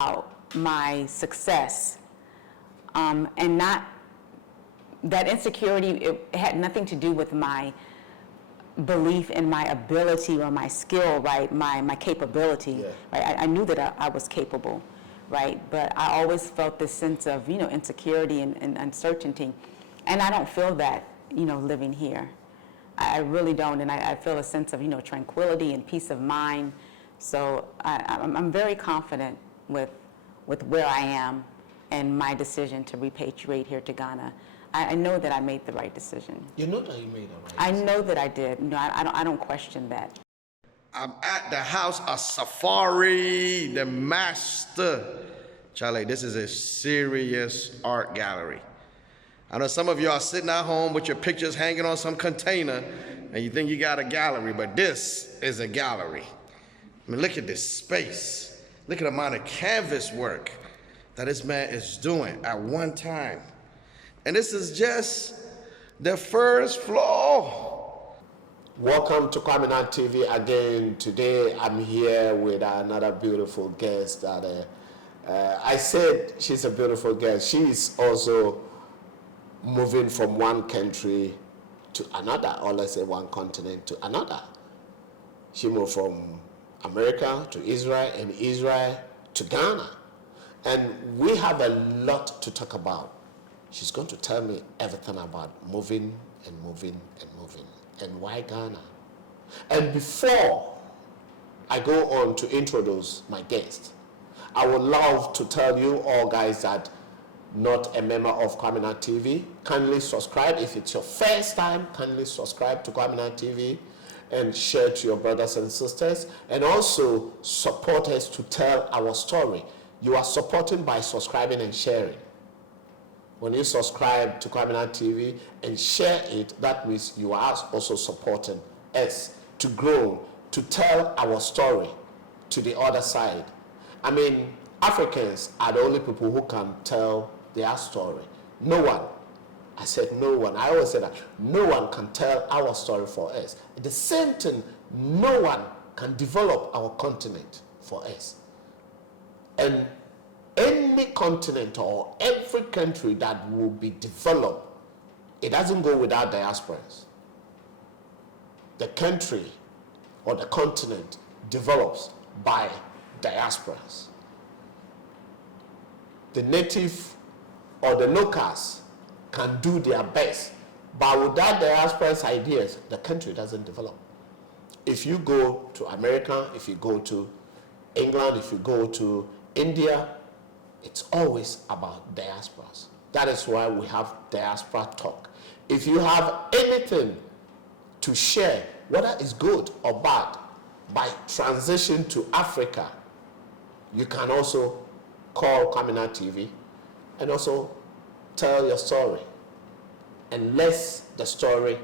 about my success, and not that insecurity. It had nothing to do with my belief in my ability or my skill, right? My capability, right? I knew that I was capable, right? But I always felt this sense of, insecurity and uncertainty, and I don't feel that, living here. I really don't, and I feel a sense of, tranquility and peace of mind. So I'm very confident with where I am and my decision to repatriate here to Ghana. I know that I made the right decision. You know that you made the right I decision. know that I did. I don't question that. I'm at the house of Safari, the master. Charlie, this is a serious art gallery. I know some of you are sitting at home with your pictures hanging on some container and you think you got a gallery, but this is a gallery. I mean, look at this space. Look at the amount of canvas work that this man is doing at one time. And this is just the first floor. Welcome to Kwaminat TV again. Today I'm here with another beautiful guest that I said she's a beautiful guest. She's also moving from one country to another, or let's say one continent to another. She moved from America to Israel and Israel to Ghana. And we have a lot to talk about. She's going to tell me everything about moving and moving and moving and why Ghana. And before I go on to introduce my guest, I would love to tell you all guys that not a member of Kwaminat TV, kindly subscribe. If it's your first time, kindly subscribe to Kwaminat TV and share to your brothers and sisters, and also support us to tell our story. You are supporting by subscribing and sharing. When you subscribe to Kwaminat TV and share it, that means you are also supporting us to grow, to tell our story to the other side. I mean, Africans are the only people who can tell their story. No one. I said no one. I always say that. No one can tell our story for us. The same thing, no one can develop our continent for us. And any continent or every country that will be developed, it doesn't go without diasporas. The country or the continent develops by diasporas. The native or the locals can do their best, but without diaspora's ideas, the country doesn't develop. If you go to America, if you go to England, if you go to India, it's always about diasporas. That is why we have diaspora talk. If you have anything to share, whether it's good or bad, by transition to Africa, you can also call Kwaminat TV and also tell your story. And let the story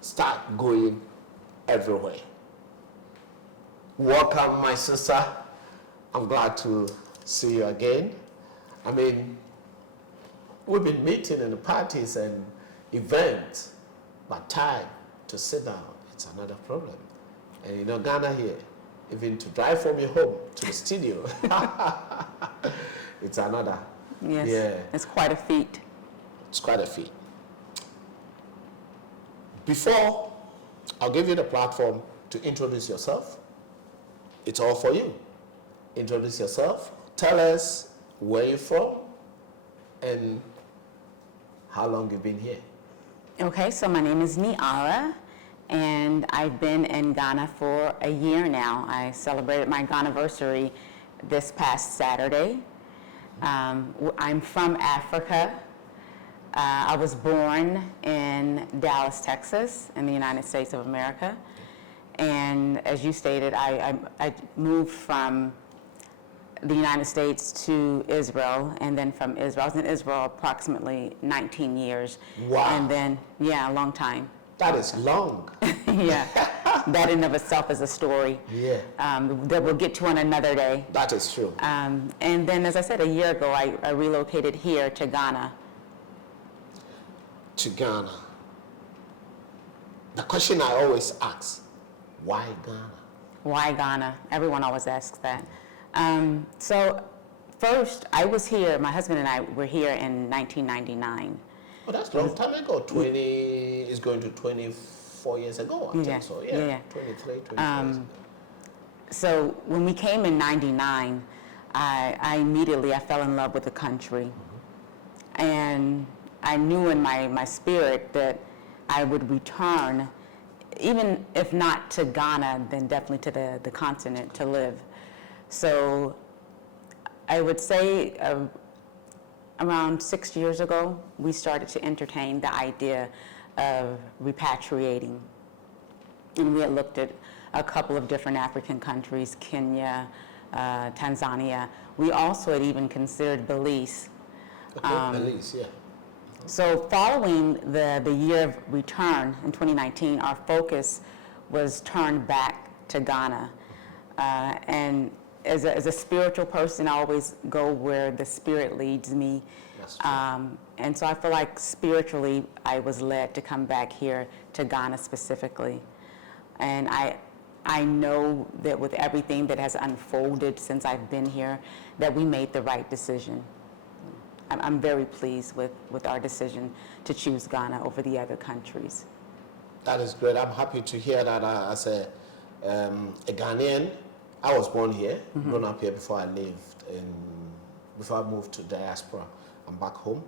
start going everywhere. Welcome, my sister. I'm glad to see you again. I mean, we've been meeting in the parties and events, but time to sit down, it's another problem. And Ghana here, even to drive from your home to the studio, it's another. Yes, yeah. It's quite a feat. It's quite a feat. Before I'll give you the platform to introduce yourself, it's all for you. Introduce yourself, tell us where you're from and how long you've been here. Okay, so my name is Niara, and I've been in Ghana for a year now. I celebrated my Ghana-versary this past Saturday. I'm from Africa. I was born in Dallas, Texas, in the United States of America. And as you stated, I moved from the United States to Israel, and then from Israel. I was in Israel approximately 19 years. Wow. And then, yeah, a long time. That is long. Yeah, that in of itself is a story. Yeah. That we'll get to on another day. That is true. And then, as I said, a year ago, I relocated here to Ghana. To Ghana. The question I always ask, why Ghana? Why Ghana? Everyone always asks that. So first, I was here, my husband and I were here in 1999. Oh, that's a long time ago. 20 is going to 24 years ago, I think so. Yeah, 23, 24 years ago. So when we came in 99, I immediately, I fell in love with the country. And I knew in my spirit that I would return, even if not to Ghana, then definitely to the continent to live. So I would say around 6 years ago, we started to entertain the idea of repatriating. And we had looked at a couple of different African countries, Kenya, Tanzania. We also had even considered Belize. Okay, Belize, yeah. So following the year of return in 2019, our focus was turned back to Ghana. And as a spiritual person, I always go where the Spirit leads me. That's true. And so I feel like spiritually, I was led to come back here to Ghana specifically. And I know that with everything that has unfolded since I've been here, that we made the right decision. I'm very pleased with our decision to choose Ghana over the other countries. That is great. I'm happy to hear that as a Ghanaian. I was born here, grown up here before I before I moved to diaspora. I'm back home.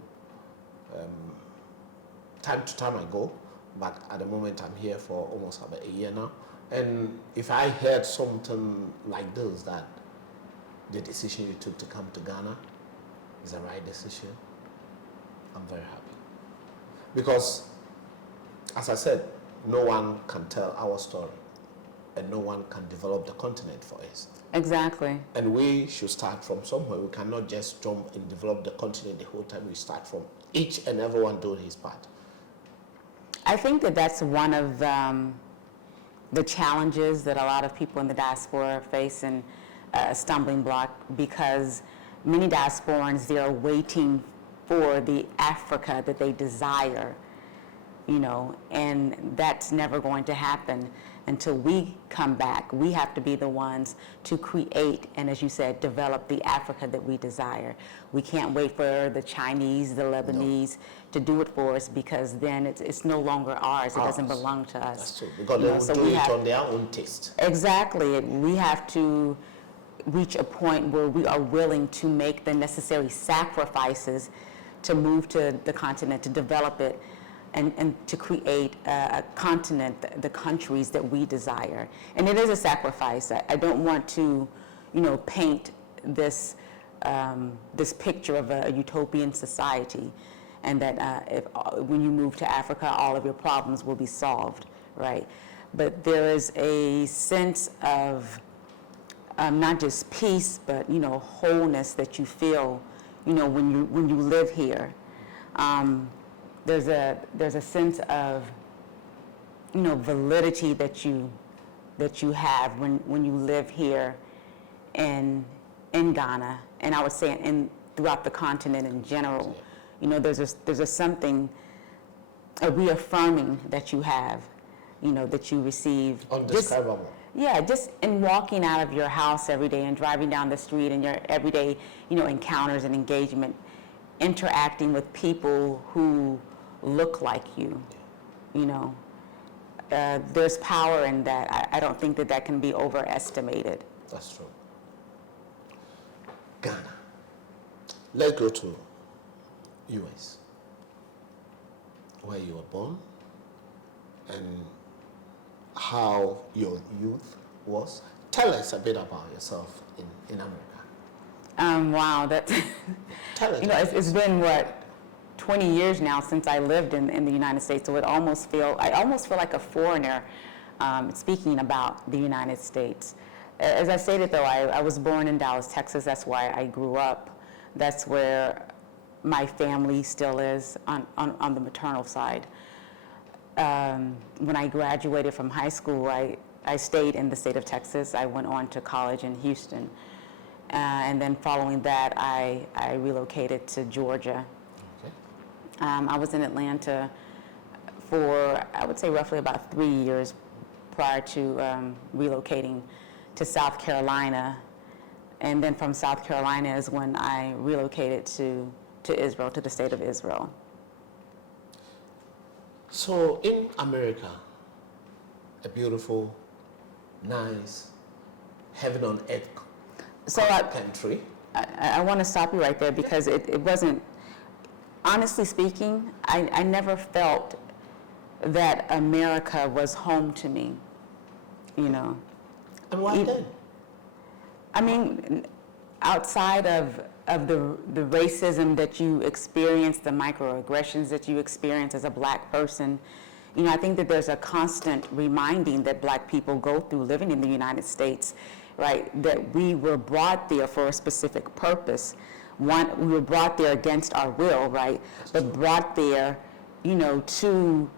Time to time I go, but at the moment I'm here for almost about a year now. And if I heard something like this, that the decision you took to come to Ghana is the right decision, I'm very happy. Because, as I said, no one can tell our story, and no one can develop the continent for us. Exactly. And we should start from somewhere. We cannot just jump and develop the continent the whole time. We start from each and everyone doing his part. I think that that's one of the challenges that a lot of people in the diaspora face, and a stumbling block, because many diasporans, they're waiting for the Africa that they desire, and that's never going to happen until we come back. We have to be the ones to create and, as you said, develop the Africa that we desire. We can't wait for the Chinese, the Lebanese to do it for us, because then it's no longer ours. It doesn't belong to us. That's true, because they will do it on their own taste. Exactly. We have to reach a point where we are willing to make the necessary sacrifices to move to the continent, to develop it, and to create a continent, the countries that we desire. And it is a sacrifice. I don't want to, paint this this picture of a utopian society, and that when you move to Africa, all of your problems will be solved, right? But there is a sense of not just peace, but wholeness that you feel, when you live here. There's a sense of validity that you have when you live here in Ghana, and I would say throughout the continent in general. There's a something, a reaffirming that you have, that you receive. Undescribable. Just in walking out of your house every day and driving down the street, and your everyday, encounters and engagement, interacting with people who look like you, there's power in that. I don't think that can be overestimated. That's true. Ghana. Let's go to US, where you were born, and how your youth was. Tell us a bit about yourself in America. Wow, that Tell us. It's been 20 years now since I lived in the United States, so I almost feel like a foreigner speaking about the United States. As I stated, though, I was born in Dallas, Texas. That's why I grew up. That's where my family still is on the maternal side. When I graduated from high school, I stayed in the state of Texas. I went on to college in Houston. And then following that, I relocated to Georgia. Okay. I was in Atlanta for, I would say, roughly about 3 years prior to relocating to South Carolina. And then from South Carolina is when I relocated to Israel, to the state of Israel. So in America, a beautiful, nice, heaven on earth country. I want to stop you right there because it wasn't, honestly speaking, I never felt that America was home to me, you know. And why then? I mean, outside of the racism that you experience, the microaggressions that you experience as a black person, you know, I think that there's a constant reminding that black people go through living in the United States, right? That we were brought there for a specific purpose. One, we were brought there against our will, right? But brought there, you know, to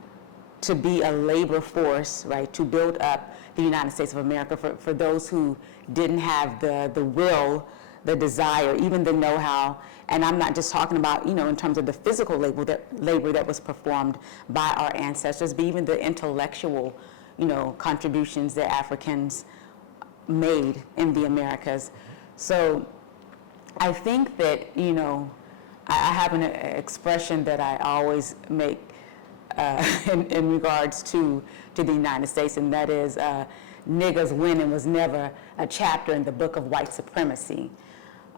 be a labor force, right? To build up the United States of America for those who didn't have the will, the desire, even the know-how. And I'm not just talking about, you know, in terms of the physical labor that was performed by our ancestors, but even the intellectual, you know, contributions that Africans made in the Americas. So I think that, you know, I have an expression that I always make in regards to the United States, and that is niggas winning was never a chapter in the book of white supremacy.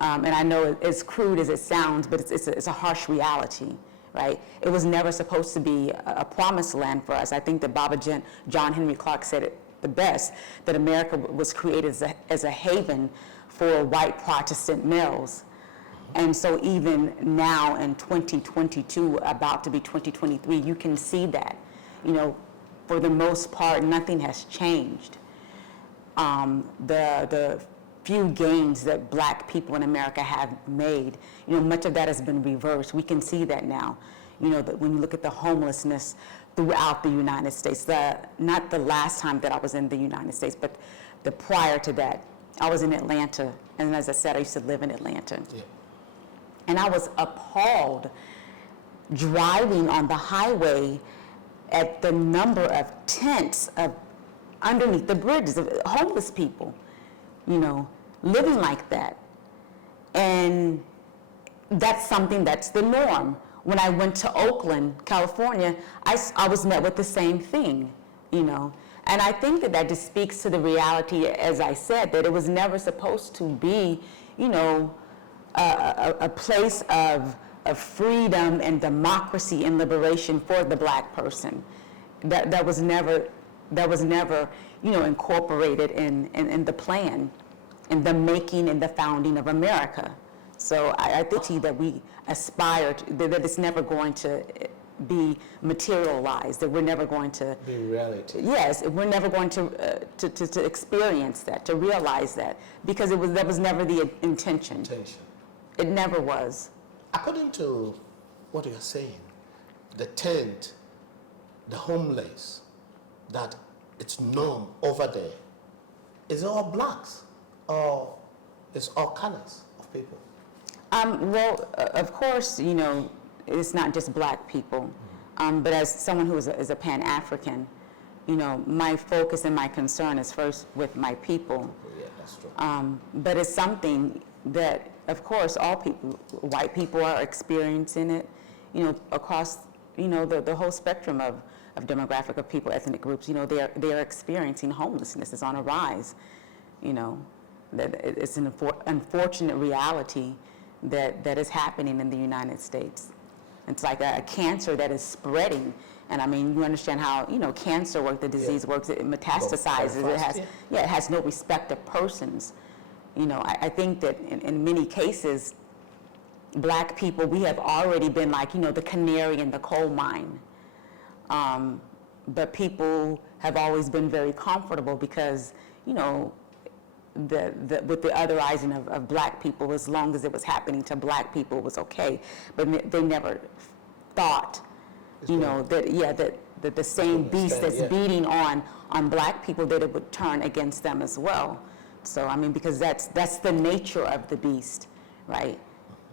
And I know as crude as it sounds, but it's a harsh reality, right? It was never supposed to be a promised land for us. I think that John Henry Clark said it the best, that America was created as a haven for white Protestant males. And so even now in 2022, about to be 2023, you can see that, you know, for the most part, nothing has changed. The few gains that black people in America have made, you know, much of that has been reversed. We can see that now. You know, that when you look at the homelessness throughout the United States, not the last time that I was in the United States, but the prior to that, I was in Atlanta, and as I said, I used to live in Atlanta. Yeah. And I was appalled driving on the highway at the number of tents underneath the bridges of homeless people, you know, living like that. And that's something that's the norm. When I went to Oakland, California, I was met with the same thing, you know. And I think that just speaks to the reality, as I said, that it was never supposed to be, you know, a place of freedom and democracy and liberation for the black person. That was never, you know, incorporated in the plan, in the making and the founding of America. So I think that we aspire to, that it's never going to be materialized, that we're never going to be reality. Yes, we're never going to experience that, to realize that, because that was never the intention. It never was. According to what you're saying, the tent, the homeless, that it's norm over there, is it all blacks or it's all colors of people? Well, of course, you know, it's not just black people, but as someone who is a Pan-African, you know, my focus and my concern is first with my people. Yeah, that's true. But it's something that, of course, all people, white people are experiencing it, you know, across, you know, the whole spectrum of demographic of people, ethnic groups, you know, they are experiencing homelessness. It's on a rise, you know, that it's an unfortunate reality that is happening in the United States. It's like a cancer that is spreading. And I mean, you understand how, you know, cancer works, the disease works, it metastasizes, it has no respect of persons. You know, I think that in many cases, black people, we have already been like, you know, the canary in the coal mine. But people have always been very comfortable because, you know, with the otherizing of black people, as long as it was happening to black people, it was okay. But they never thought, you know, that the same beast that's beating on black people, that it would turn against them as well. So, I mean, because that's the nature of the beast, right?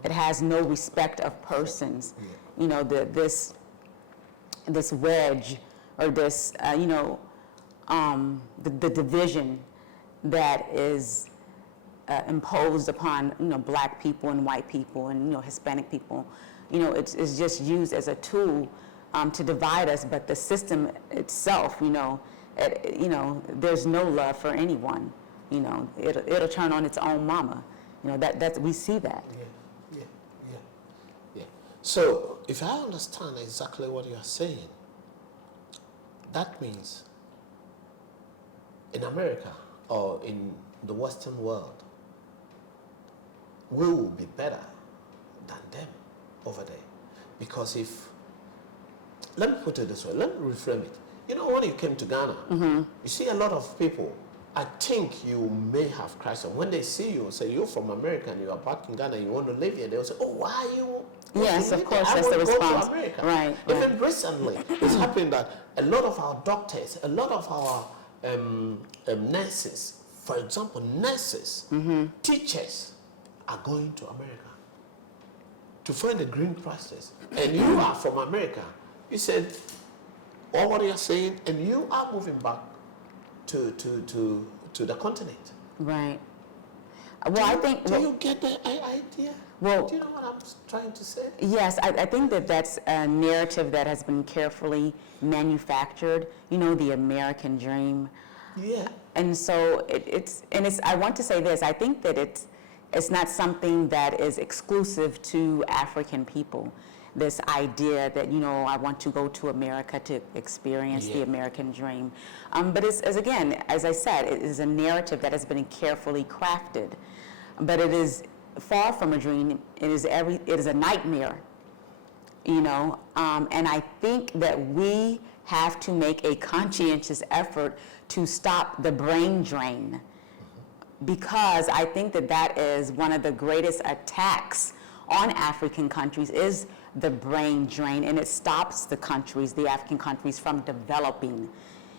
It has no respect of persons. You know, this wedge or this, you know, the division that is imposed upon, black people and white people and, Hispanic people. It's just used as a tool to divide us, but the system itself, there's no love for anyone. It'll turn on its own mama. That we see that. Yeah. So if I understand exactly what you are saying, that means in America or in the Western world, we will be better than them over there. Because let me put it this way, let me reframe it. When you came to Ghana, you see a lot of people, I think you may have crashed them. When they see you, say you're from America and you are back in Ghana, you want to live here, they'll say, oh, why are you? Yes, of course, that's the I want to go response. to America. Right. Even recently, it's happened that a lot of our doctors, a lot of our nurses, for example, nurses, teachers are going to America to find the green pastures. And you are from America. You said all what you're saying, and you are moving back to the continent. Right. Well, Do you get the idea? Well, do you know what I'm trying to say? Yes, I think that's a narrative that has been carefully manufactured. The American dream. Yeah. And so I want to say this. I think that it's not something that is exclusive to African people. This idea that, I want to go to America to experience the American dream. But as I said, it is a narrative that has been carefully crafted. But it is far from a dream. It is a nightmare, And I think that we have to make a conscientious effort to stop the brain drain, because I think that is one of the greatest attacks on African countries is the brain drain, and it stops the African countries from developing.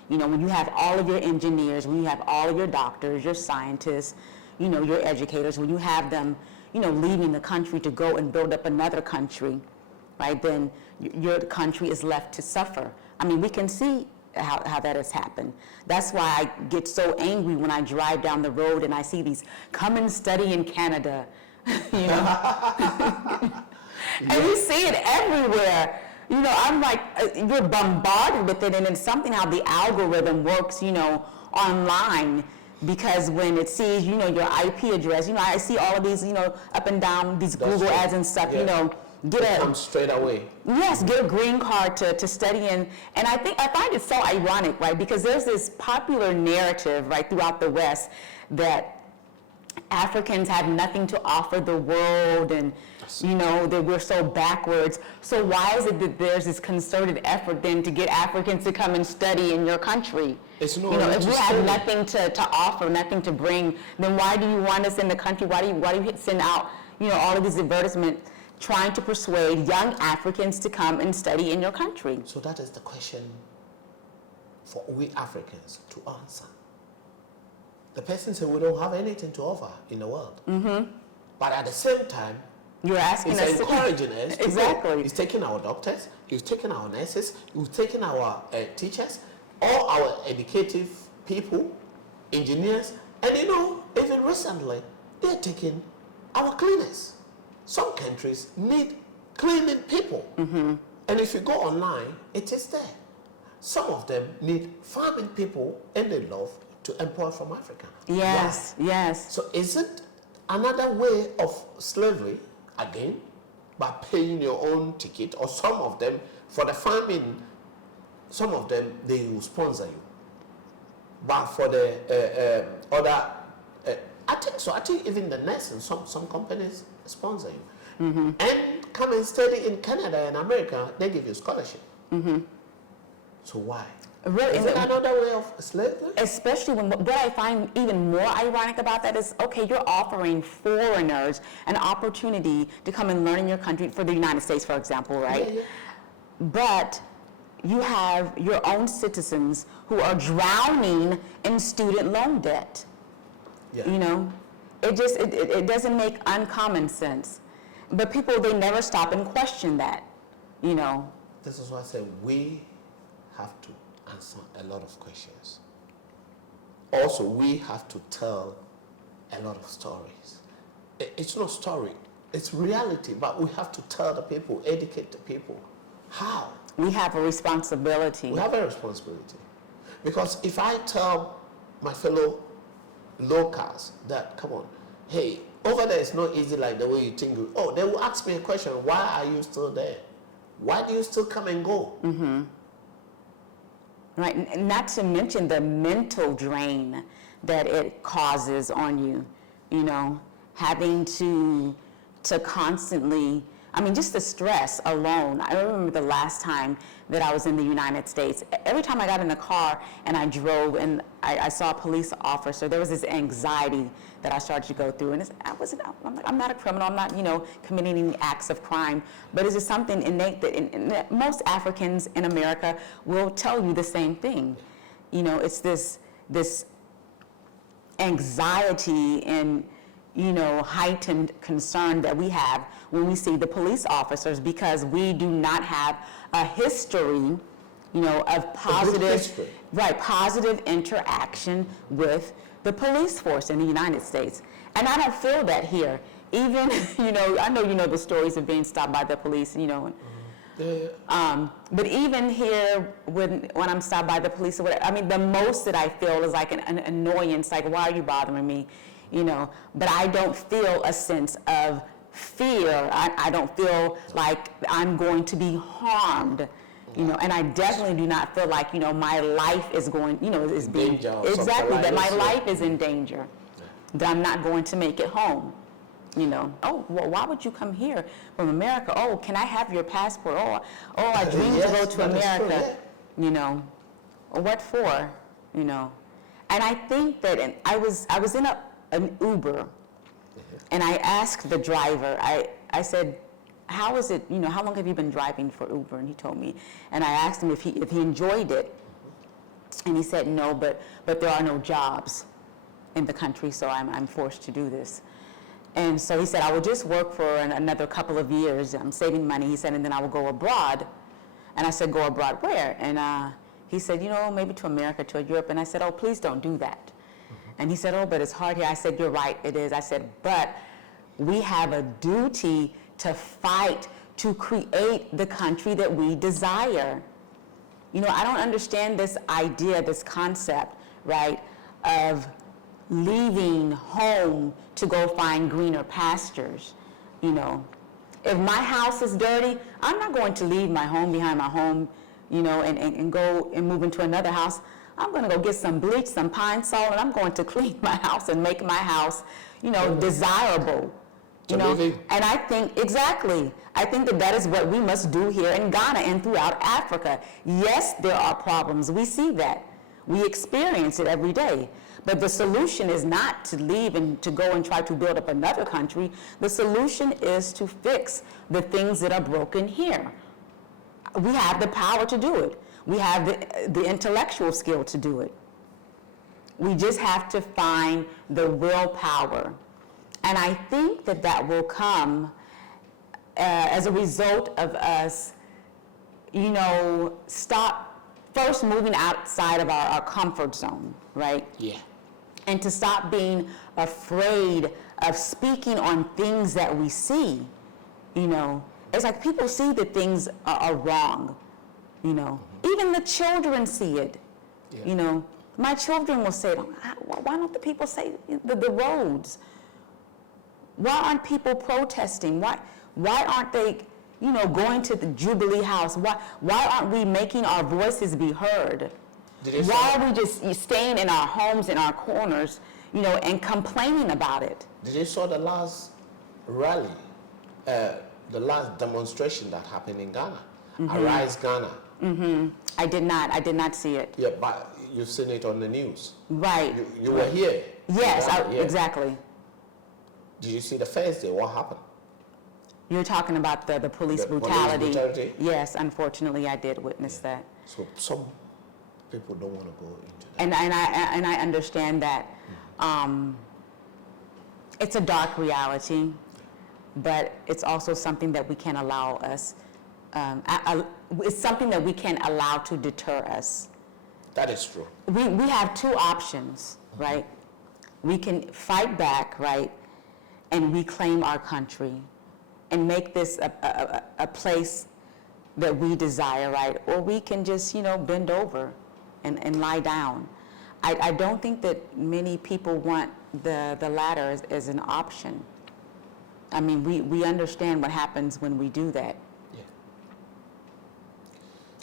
When you have all of your engineers, when you have all of your doctors, your scientists, your educators, when you have them, leaving the country to go and build up another country, right, then your country is left to suffer. We can see how that has happened. That's why I get so angry when I drive down the road and I see these come and study in Canada, And you see it everywhere. I'm like, you're bombarded with it, and it's something how the algorithm works, online, because when it sees, your IP address, I see all of these, up and down these Google ads and stuff, Come straight away. Yes, get a green card to study in. And I find it so ironic, right? Because there's this popular narrative, right, throughout the West that Africans have nothing to offer the world, and that we're so backwards. So why is it that there's this concerted effort then to get Africans to come and study in your country? It's no if we have nothing to offer, nothing to bring, then why do you want us in the country? Why do you send out all of these advertisements trying to persuade young Africans to come and study in your country? So that is the question for we Africans to answer. The person said we don't have anything to offer in the world. But at the same time, you're asking us he's encouraging us. Exactly. He's taking our doctors, he's taking our nurses, he's taking our teachers, all our educative people, engineers, and even recently, they're taking our cleaners. Some countries need cleaning people. And if you go online, it is there. Some of them need farming people, and they love to employ from Africa. Yes, Why? yes. So is it another way of slavery, again, by paying your own ticket, or some of them, for the farming, some of them, they will sponsor you. But for the other, I think so. I think even the nursing, some companies sponsor you. And come and study in Canada and America, they give you scholarship. So why? Really, is it another way of slavery? Especially what I find even more ironic about that is, okay, you're offering foreigners an opportunity to come and learn in your country, for the United States, for example, right? Yeah. But you have your own citizens who are drowning in student loan debt. Yeah. It doesn't make uncommon sense. But people, they never stop and question that, This is why I say we have to answer a lot of questions. Also, we have to tell a lot of stories. It's not story, it's reality, but we have to tell the people, educate the people. How? We have a responsibility. We have a responsibility. Because if I tell my fellow locals that, come on, hey, over there it's not easy like the way you think. Oh, they will ask me a question, why are you still there? Why do you still come and go? Mm-hmm. Right, and not to mention the mental drain that it causes on you, you know, having to constantly, I mean, just the stress alone. I remember the last time that I was in the United States, every time I got in the car and I drove and I saw a police officer, there was this anxiety that I started to go through. And I'm not a criminal, I'm not, you know, committing any acts of crime, but it's just something innate that most Africans in America will tell you the same thing. You know, it's this anxiety and, you know, heightened concern that we have when we see the police officers, because we do not have a history, you know, of positive, right, positive interaction with the police force in the United States. And I don't feel that here. Even, you know, I know you know the stories of being stopped by the police, you know. But even here, when I'm stopped by the police or whatever, I mean, the most that I feel is like an annoyance, like, why are you bothering me? You know, but I don't feel a sense of fear. I don't feel like I'm going to be harmed, you know, and I definitely do not feel like, you know, my life is going, you know, is being, exactly, that my life is in danger, that I'm not going to make it home, you know. Oh, well, why would you come here from America? Oh, can I have your passport? Oh, I dream to go to America, you know. What for, you know? And I think that, and I was in an Uber, and I asked the driver, I said, how is it, you know, how long have you been driving for Uber? And he told me, and I asked him if he enjoyed it, and he said no, but there are no jobs in the country, so I'm forced to do this. And so he said, I will just work for another couple of years, I'm saving money, he said, and then I will go abroad. And I said, go abroad where? And he said, you know, maybe to America, to Europe. And I said, oh, please don't do that. And he said, oh, but it's hard here. I said, you're right, it is. I said, but we have a duty to fight to create the country that we desire. You know, I don't understand this idea, this concept, right, of leaving home to go find greener pastures. You know, if my house is dirty, I'm not going to leave my home behind my home, you know, and go and move into another house. I'm going to go get some bleach, some pine salt, and I'm going to clean my house and make my house, you know, desirable. You know, and I think, exactly, I think that is what we must do here in Ghana and throughout Africa. Yes, there are problems. We see that. We experience it every day. But the solution is not to leave and to go and try to build up another country. The solution is to fix the things that are broken here. We have the power to do it. We have the intellectual skill to do it. We just have to find the willpower. And I think that will come as a result of us, you know, first moving outside of our comfort zone, right? Yeah. And to stop being afraid of speaking on things that we see, you know. It's like people see that things are wrong, you know. Even the children see it, you know. My children will say, why don't the people say the roads? Why aren't people protesting? Why aren't they, you know, going to the Jubilee House? Why aren't we making our voices be heard? Why are we just staying in our homes, in our corners, you know, and complaining about it? Did you saw the last rally, the last demonstration that happened in Ghana? Arise Ghana. I did not see it. Yeah, but you've seen it on the news. Right. You were here. Yes, exactly. Did you see the first day? What happened? You're talking about the police brutality. Police brutality? Yes, unfortunately, I did witness that. So some people don't want to go into that. And I understand that. It's a dark reality, but it's also something that we can't allow us. It's something that we can't allow to deter us. That is true. We have two options, right? We can fight back, right, and reclaim our country and make this a place that we desire, right? Or we can just, bend over and lie down. I don't think that many people want the latter as an option. I mean, we understand what happens when we do that. Yeah.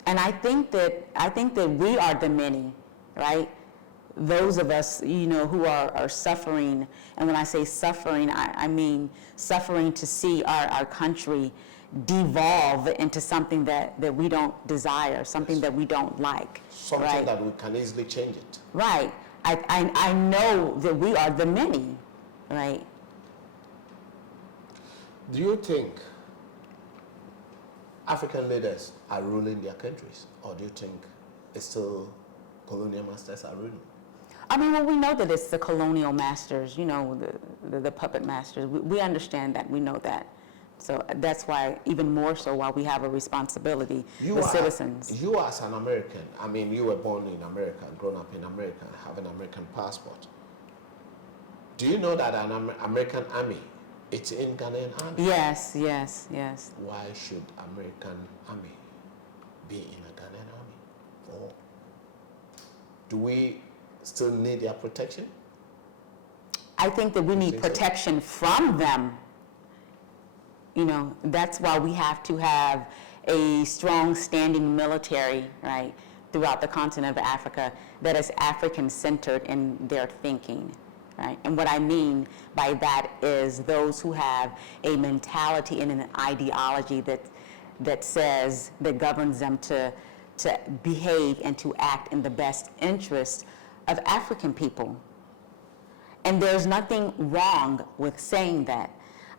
And I think that we are the many, right? Those of us, who are suffering, and when I say suffering, I mean suffering to see our country devolve into something that we don't desire, something that we don't like. Something right? that we can easily change it. Right. I know that we are the many, right? Do you think African leaders are ruling their countries, or do you think it's still colonial masters are ruling? I mean, well, we know that it's the colonial masters, the puppet masters. We understand that. We know that. So that's why, even more so, why we have a responsibility as citizens. You as an American, I mean, you were born in America, grown up in America, have an American passport. Do you know that an American army, it's in Ghanaian army? Yes. Why should American army be in a Ghanaian army? Or do we still need their protection? I think that we need protection from them. That's why we have to have a strong standing military, right, throughout the continent of Africa that is African-centered in their thinking, right? And what I mean by that is those who have a mentality and an ideology that governs them to behave and to act in the best interest of African people. And there's nothing wrong with saying that.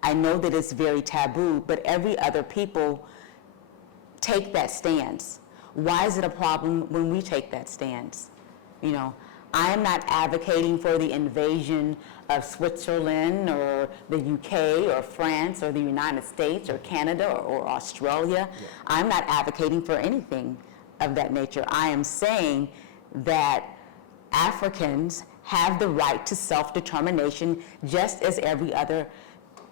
I know that it's very taboo, but every other people take that stance. Why is it a problem when we take that stance? I am not advocating for the invasion of Switzerland or the UK or France or the United States or Canada or Australia. Yeah. I'm not advocating for anything of that nature. I am saying that Africans have the right to self-determination just as every other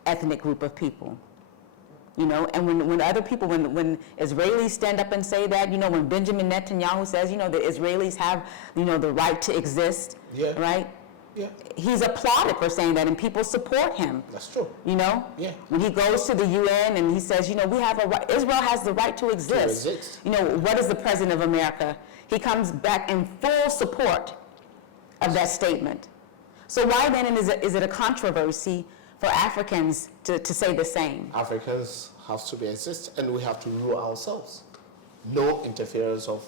ethnic group of people. And when other people, when Israelis stand up and say that, when Benjamin Netanyahu says, the Israelis have, the right to exist, right? Yeah. He's applauded for saying that, and people support him. That's true. Yeah. When he goes to the UN and he says, we have a right, Israel has the right to exist. What is the President of America? He comes back in full support of that statement. So why then is it a controversy for Africans to say the same? Africans have to exist, and we have to rule ourselves. No interference of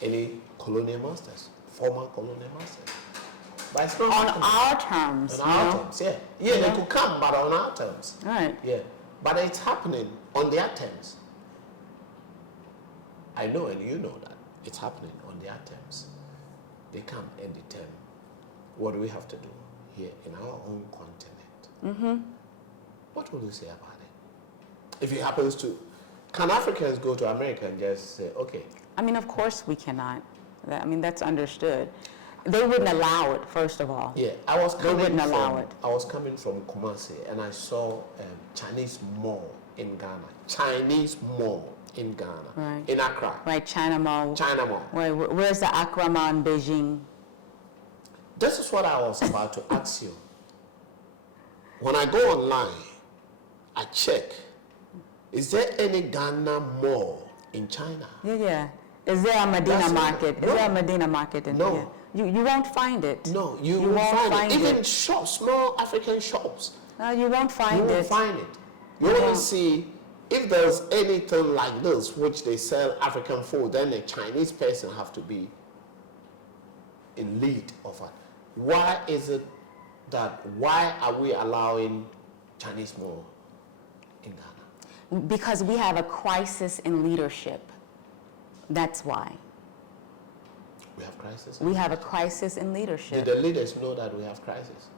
any colonial masters, former colonial masters. But it's not on our terms. On our terms, yeah. Yeah, they could come, but on our terms. Right. Yeah. But it's happening on their terms. I know, and you know that. It's happening on their terms. They come and determine what do we have to do here in our own continent. Mm-hmm. What will you say about it? If it happens to, can Africans go to America and just say, okay? I mean, of course we cannot. That's understood. They wouldn't allow it, first of all. Yeah, they wouldn't allow it. I was coming from Kumasi, and I saw Chinese mall in Ghana. Chinese mall in Ghana. Right. In Accra. Right, China Mall. China Mall. Where's the Accra Mall in Beijing? This is what I was about to ask you. When I go online, I check. Is there any Ghana mall in China? Yeah. Is there a Medina market? No. Is there a Medina market in here? You won't find it. No, you won't find it. Even shops, small African shops. You won't find it. You won't find it. You only see, if there's anything like this, which they sell African food, then a Chinese person have to be in lead of it. Why is it that, why are we allowing Chinese mall in Ghana? Because we have a crisis in leadership. That's why. We have crisis? We have a crisis in leadership. Did the leaders know that we have crisis?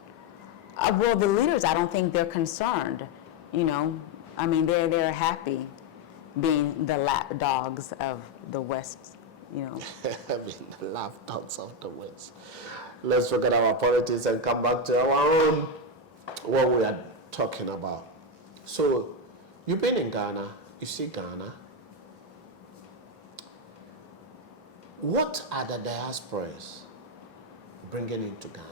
Well, the leaders, I don't think they're concerned. They're happy being the lapdogs of the West, I mean, the lapdogs of the West. let's forget our politics and come back to our own, what we are talking about. So, you've been in Ghana, you see Ghana. What are the diasporas bringing into Ghana?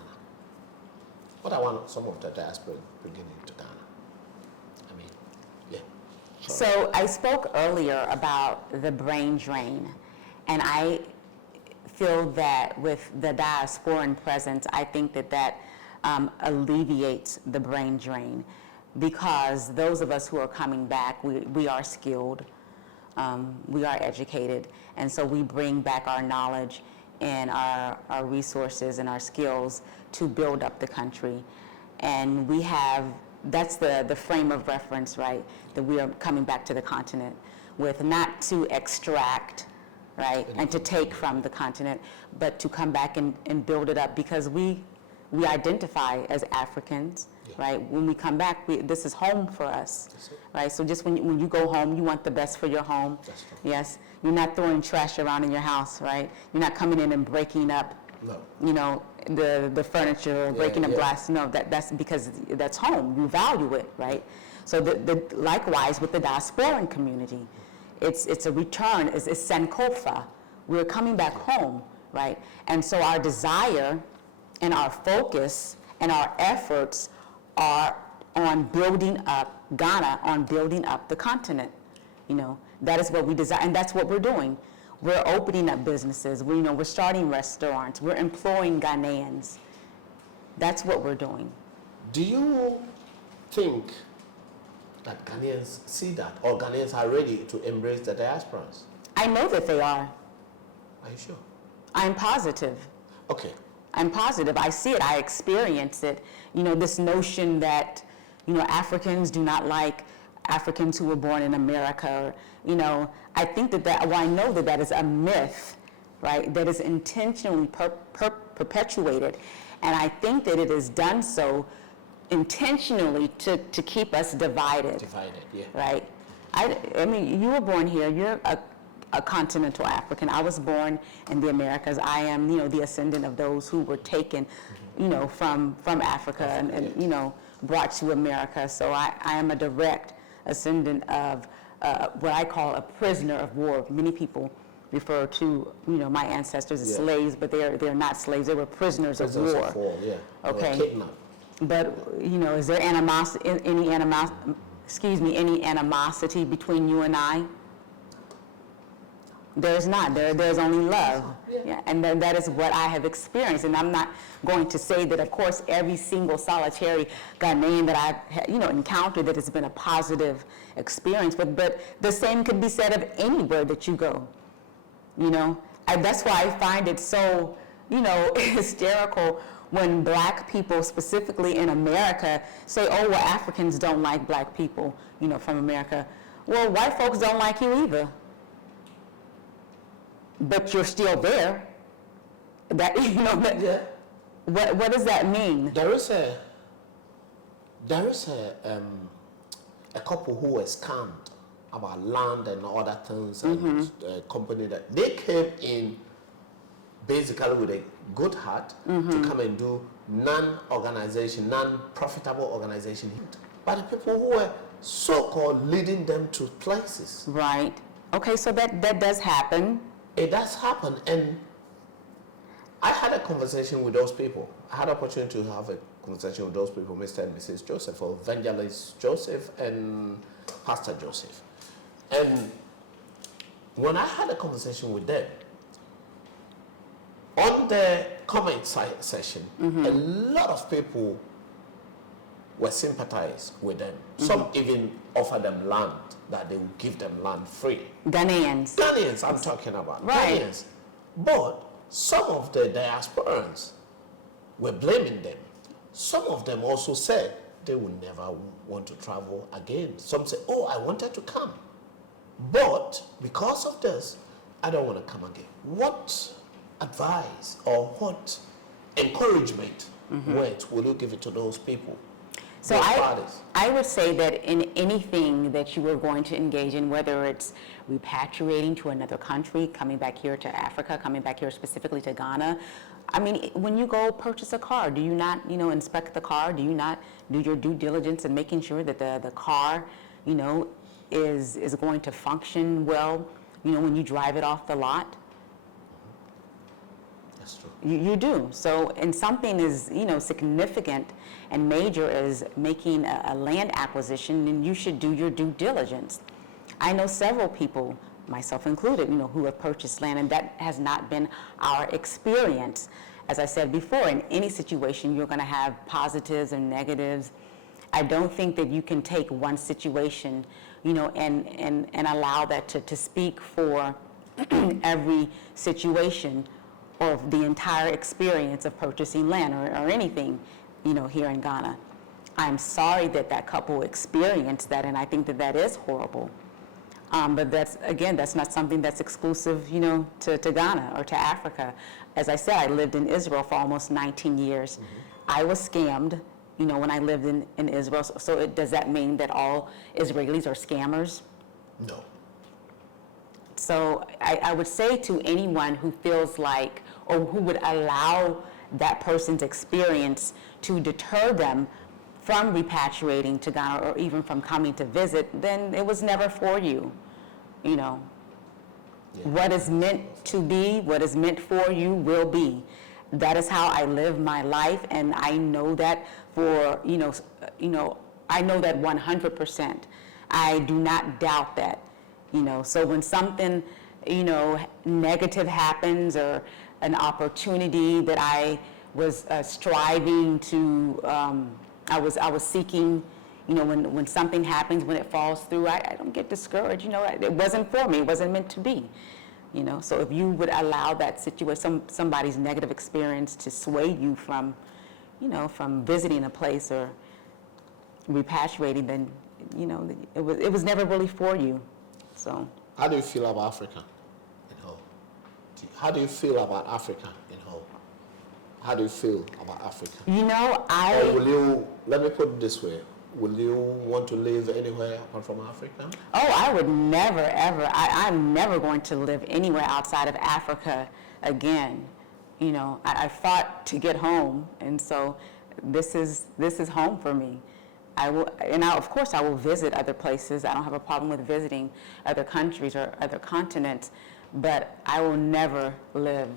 What are some of the diasporas bringing into Ghana? I mean, yeah. Sorry. So I spoke earlier about the brain drain, and I feel that with the diasporan presence, I think that alleviates the brain drain, because those of us who are coming back, we are skilled, we are educated, and so we bring back our knowledge and our resources and our skills to build up the country. And we have, that's the frame of reference, right, that we are coming back to the continent with, not to extract, right, and to take from the continent, but to come back and build it up, because we identify as Africans, right? When we come back, this is home for us, right? So just when you go home, you want the best for your home. Yes, you're not throwing trash around in your house, right? You're not coming in and breaking up, you know, the furniture, or breaking up glass. No, that's because that's home. You value it, right? So likewise with the diasporan community, it's a return. It's Sankofa. We're coming back home, right? And so our desire and our focus and our efforts are on building up Ghana, on building up the continent. You know, that is what we desire, and that's what we're doing. We're opening up businesses. We're starting restaurants. We're employing Ghanaians. That's what we're doing. Do you think that Ghanaians see that, or Ghanaians are ready to embrace the diasporans? I know that they are. Are you sure? I'm positive. Okay. I'm positive. I see it. I experience it. You know, this notion that, you know, Africans do not like Africans who were born in America. Or, you know, I think well, I know that is a myth, right, that is intentionally perpetuated. And I think that it is done so intentionally to keep us divided. Divided, yeah. Right? I mean, you were born here. You're a continental African. I was born in the Americas. I am, you know, the ascendant of those who were taken, you know, from Africa and you know, brought to America. So I am a direct ascendant of what I call a prisoner of war. Many people refer to, you know, my ancestors as slaves, but they're not slaves. They were prisoners of war. Prisoners of war, yeah. Okay. Kidnapped. But, you know, is there any animosity between you and I? There's not. There's only love. Yeah. And that is what I have experienced. And I'm not going to say that, of course, every single solitary Ghanaian that I've, you know, encountered that has been a positive experience. But the same could be said of anywhere that you go. You know, that's why I find it so, you know, hysterical when black people, specifically in America, say, oh, well, Africans don't like black people, you know, from America. Well, white folks don't like you either. But you're still there. That, you know, what does that mean? There is a couple who were scammed about land and other things, and a company that they came in basically with a good heart to come and do non-profitable organization. But the people who were so-called leading them to places. Right. Okay, so that does happen. It does happen, and I had a conversation with those people. I had an opportunity to have a conversation with those people, Mr. and Mrs. Joseph, or Evangelist Joseph and Pastor Joseph. And when I had a conversation with them, on the comment session, a lot of people were sympathized with them. Some even offered them land, that they would give them land free. Ghanaians, I'm talking about. Right. Ghanaians. But some of the diasporans were blaming them. Some of them also said they would never want to travel again. Some said, oh, I wanted to come, but because of this, I don't want to come again. What advice or what encouragement words will you give it to those people? So I would say that in anything that you are going to engage in, whether it's repatriating to another country, coming back here to Africa, coming back here specifically to Ghana, I mean, when you go purchase a car, do you not, inspect the car? Do you not do your due diligence in making sure that the car, is going to function well, when you drive it off the lot? That's true. You do. So, and something is, significant and major is making a land acquisition, then you should do your due diligence. I know several people, myself included, who have purchased land, and that has not been our experience. As I said before, in any situation, you're going to have positives and negatives. I don't think that you can take one situation, and allow that to speak for every situation or the entire experience of purchasing land or anything, here in Ghana. I'm sorry that that couple experienced that, and I think that that is horrible. But that's not something that's exclusive, to Ghana or to Africa. As I said, I lived in Israel for almost 19 years. Mm-hmm. I was scammed, when I lived in Israel. So does that mean that all Israelis are scammers? No. So I would say to anyone who feels like, or who would allow that person's experience to deter them from repatriating to Ghana or even from coming to visit, then it was never for you. Yeah. What is meant to be, what is meant for you will be. That is how I live my life, and I know that I know that 100%. I do not doubt that. So when something, negative happens, or an opportunity that I was striving to, I was seeking, when something happens, when it falls through, I don't get discouraged. It wasn't for me. It wasn't meant to be. So if you would allow that situation, somebody's negative experience to sway you from, from visiting a place or repatriating, then, it was never really for you. So. How do you feel about Africa in whole? How do you feel about Africa in whole? How do you feel about Africa? Or will you, let me put it this way, will you want to live anywhere apart from Africa? Oh, I would never, ever. I'm never going to live anywhere outside of Africa again. I fought to get home, and so this is home for me. Of course, I will visit other places. I don't have a problem with visiting other countries or other continents, but I will never live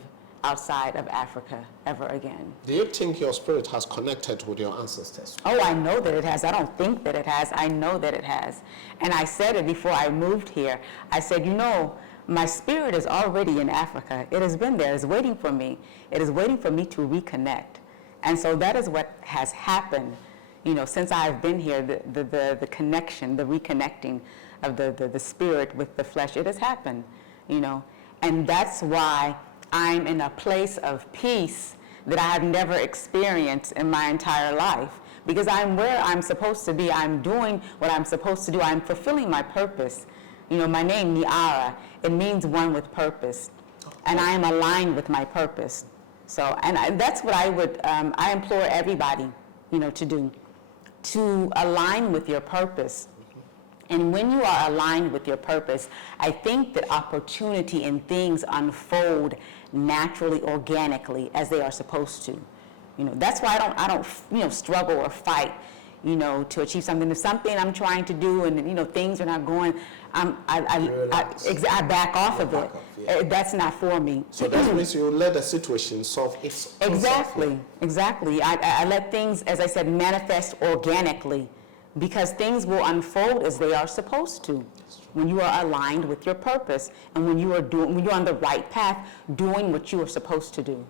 outside of Africa ever again. Do you think your spirit has connected with your ancestors? Oh, I know that it has. I don't think that it has. I know that it has. And I said it before I moved here. I said, my spirit is already in Africa. It has been there. It's waiting for me. It is waiting for me to reconnect. And so that is what has happened. Since I've been here, the connection, the reconnecting of the spirit with the flesh, it has happened, and that's why I'm in a place of peace that I have never experienced in my entire life, because I'm where I'm supposed to be. I'm doing what I'm supposed to do. I'm fulfilling my purpose. My name, Niara, it means one with purpose, and I am aligned with my purpose. So, and that's what I would, I implore everybody, to do. To align with your purpose. And when you are aligned with your purpose, I think that opportunity and things unfold naturally, organically, as they are supposed to. That's why I don't struggle or fight, to achieve something. If something I'm trying to do and, things are not going, I back off of it. Yeah. That's not for me. So that means you let the situation solve itself. Exactly. I let things, as I said, manifest organically, because things will unfold as they are supposed to when you are aligned with your purpose and when you're on the right path, doing what you are supposed to do.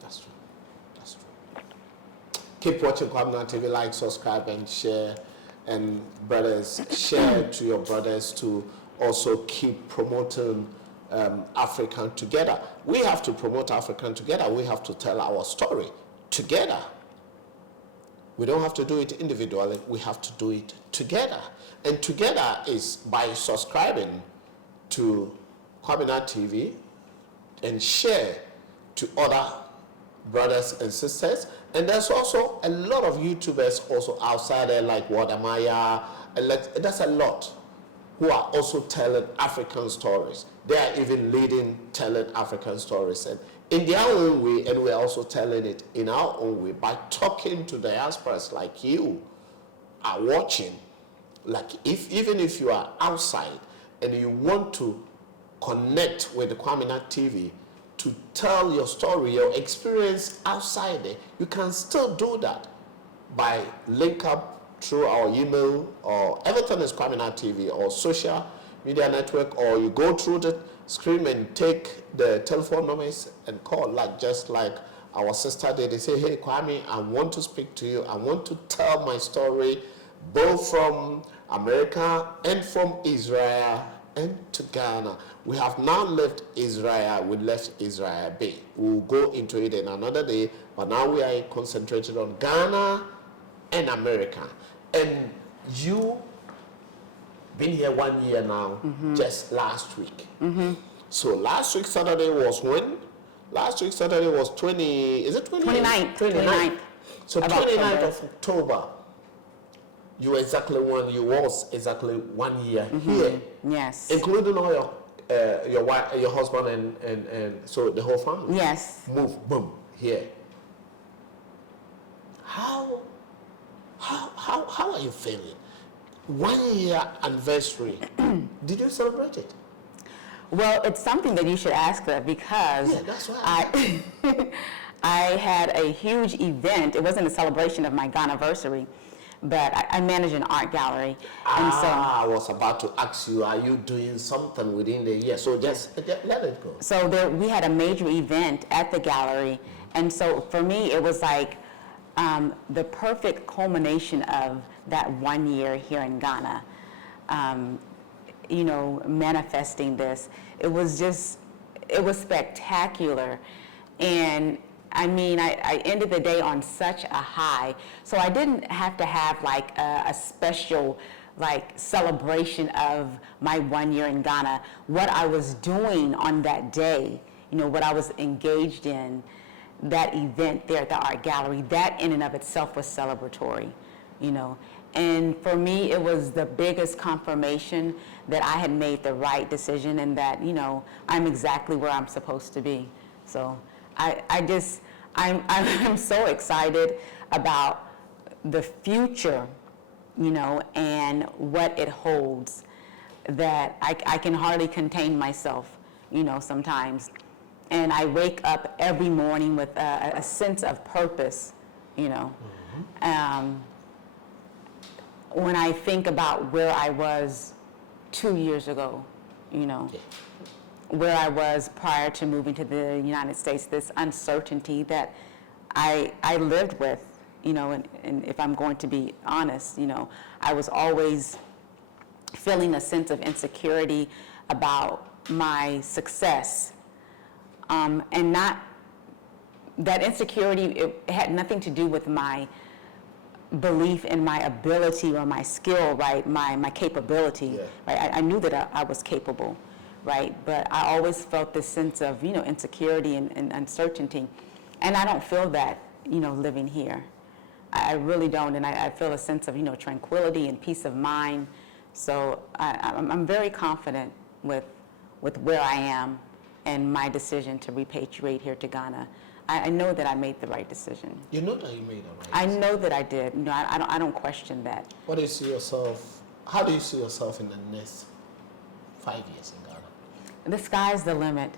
That's true. Keep watching Kwaminat TV, like, subscribe, and share. And brothers, share to your brothers to also keep promoting African together. We have to promote African together. We have to tell our story together. We don't have to do it individually. We have to do it together. And together is by subscribing to Kwaminat TV and share to other brothers and sisters. And there's also a lot of YouTubers also outside there, like Wadamaya. That's a lot. who are also telling African stories. They are even leading telling African stories, and in their own way, and we're also telling it in our own way by talking to diasporas like you are watching. Like even if you are outside and you want to connect with the Kwaminat TV to tell your story, your experience outside there, you can still do that by link up through our email, or everything is Kwaminat TV, or social media network, or you go through the screen and take the telephone numbers and call, just like our sister did. They say, hey Kwame, I want to speak to you. I want to tell my story both from America and from Israel and to Ghana. We have now left Israel. We left Israel Bay. We'll go into it in another day, but now we are concentrated on Ghana and America. And you been here 1 year now, just last week. So last week Saturday was when? Last week Saturday was 20, is it 29th. 29th. So Of 29th of October, you was exactly 1 year here. Yes. Including all your wife, your husband, and so the whole family. Yes. Move, boom, here. How are you feeling? 1 year anniversary. Did you celebrate it? Well, it's something that you should ask her, because Yeah, that's why. I had a huge event. It wasn't a celebration of my Ghana-versary, but I manage an art gallery. And so I was about to ask you, are you doing something within the year? So just let it go. So we had a major event at the gallery, and so for me it was like the perfect culmination of that 1 year here in Ghana. Manifesting this. It was spectacular. And I mean, I ended the day on such a high. So I didn't have to have like a special celebration of my 1 year in Ghana. What I was doing on that day, what I was engaged in, that event there at the art gallery, that in and of itself was celebratory, And for me, it was the biggest confirmation that I had made the right decision, and that, I'm exactly where I'm supposed to be. So I'm so excited about the future, and what it holds, that I can hardly contain myself, sometimes. And I wake up every morning with a sense of purpose, when I think about where I was 2 years ago, where I was prior to moving to the United States, this uncertainty that I lived with, and if I'm going to be honest, I was always feeling a sense of insecurity about my success. And not, that insecurity, it had nothing to do with my belief in my ability or my skill, right? My capability, right? I knew that I was capable, right? But I always felt this sense of, insecurity and uncertainty. And I don't feel that, living here. I really don't. And I feel a sense of, tranquility and peace of mind. So I'm very confident with where I am and my decision to repatriate here to Ghana. I know that I made the right decision. You know that you made the right I decision? know that I did. I don't question that. What do you see yourself, how do you see yourself in the next 5 years in Ghana? The sky's the limit,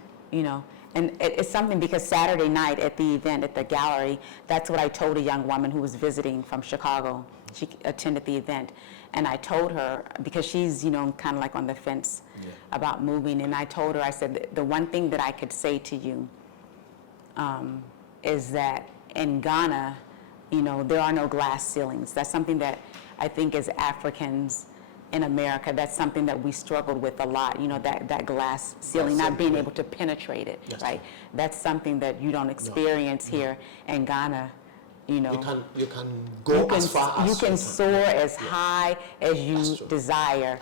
And it's something, because Saturday night at the event at the gallery, that's what I told a young woman who was visiting from Chicago. She attended the event. And I told her, because she's, kind of like on the fence about moving, and I told her, I said, the one thing that I could say to you is that in Ghana, there are no glass ceilings. That's something that I think as Africans in America, that's something that we struggled with a lot, that glass ceiling, not being able to penetrate it, right? That's something that you don't experience here in Ghana. You can go as far as you can soar as high as you desire,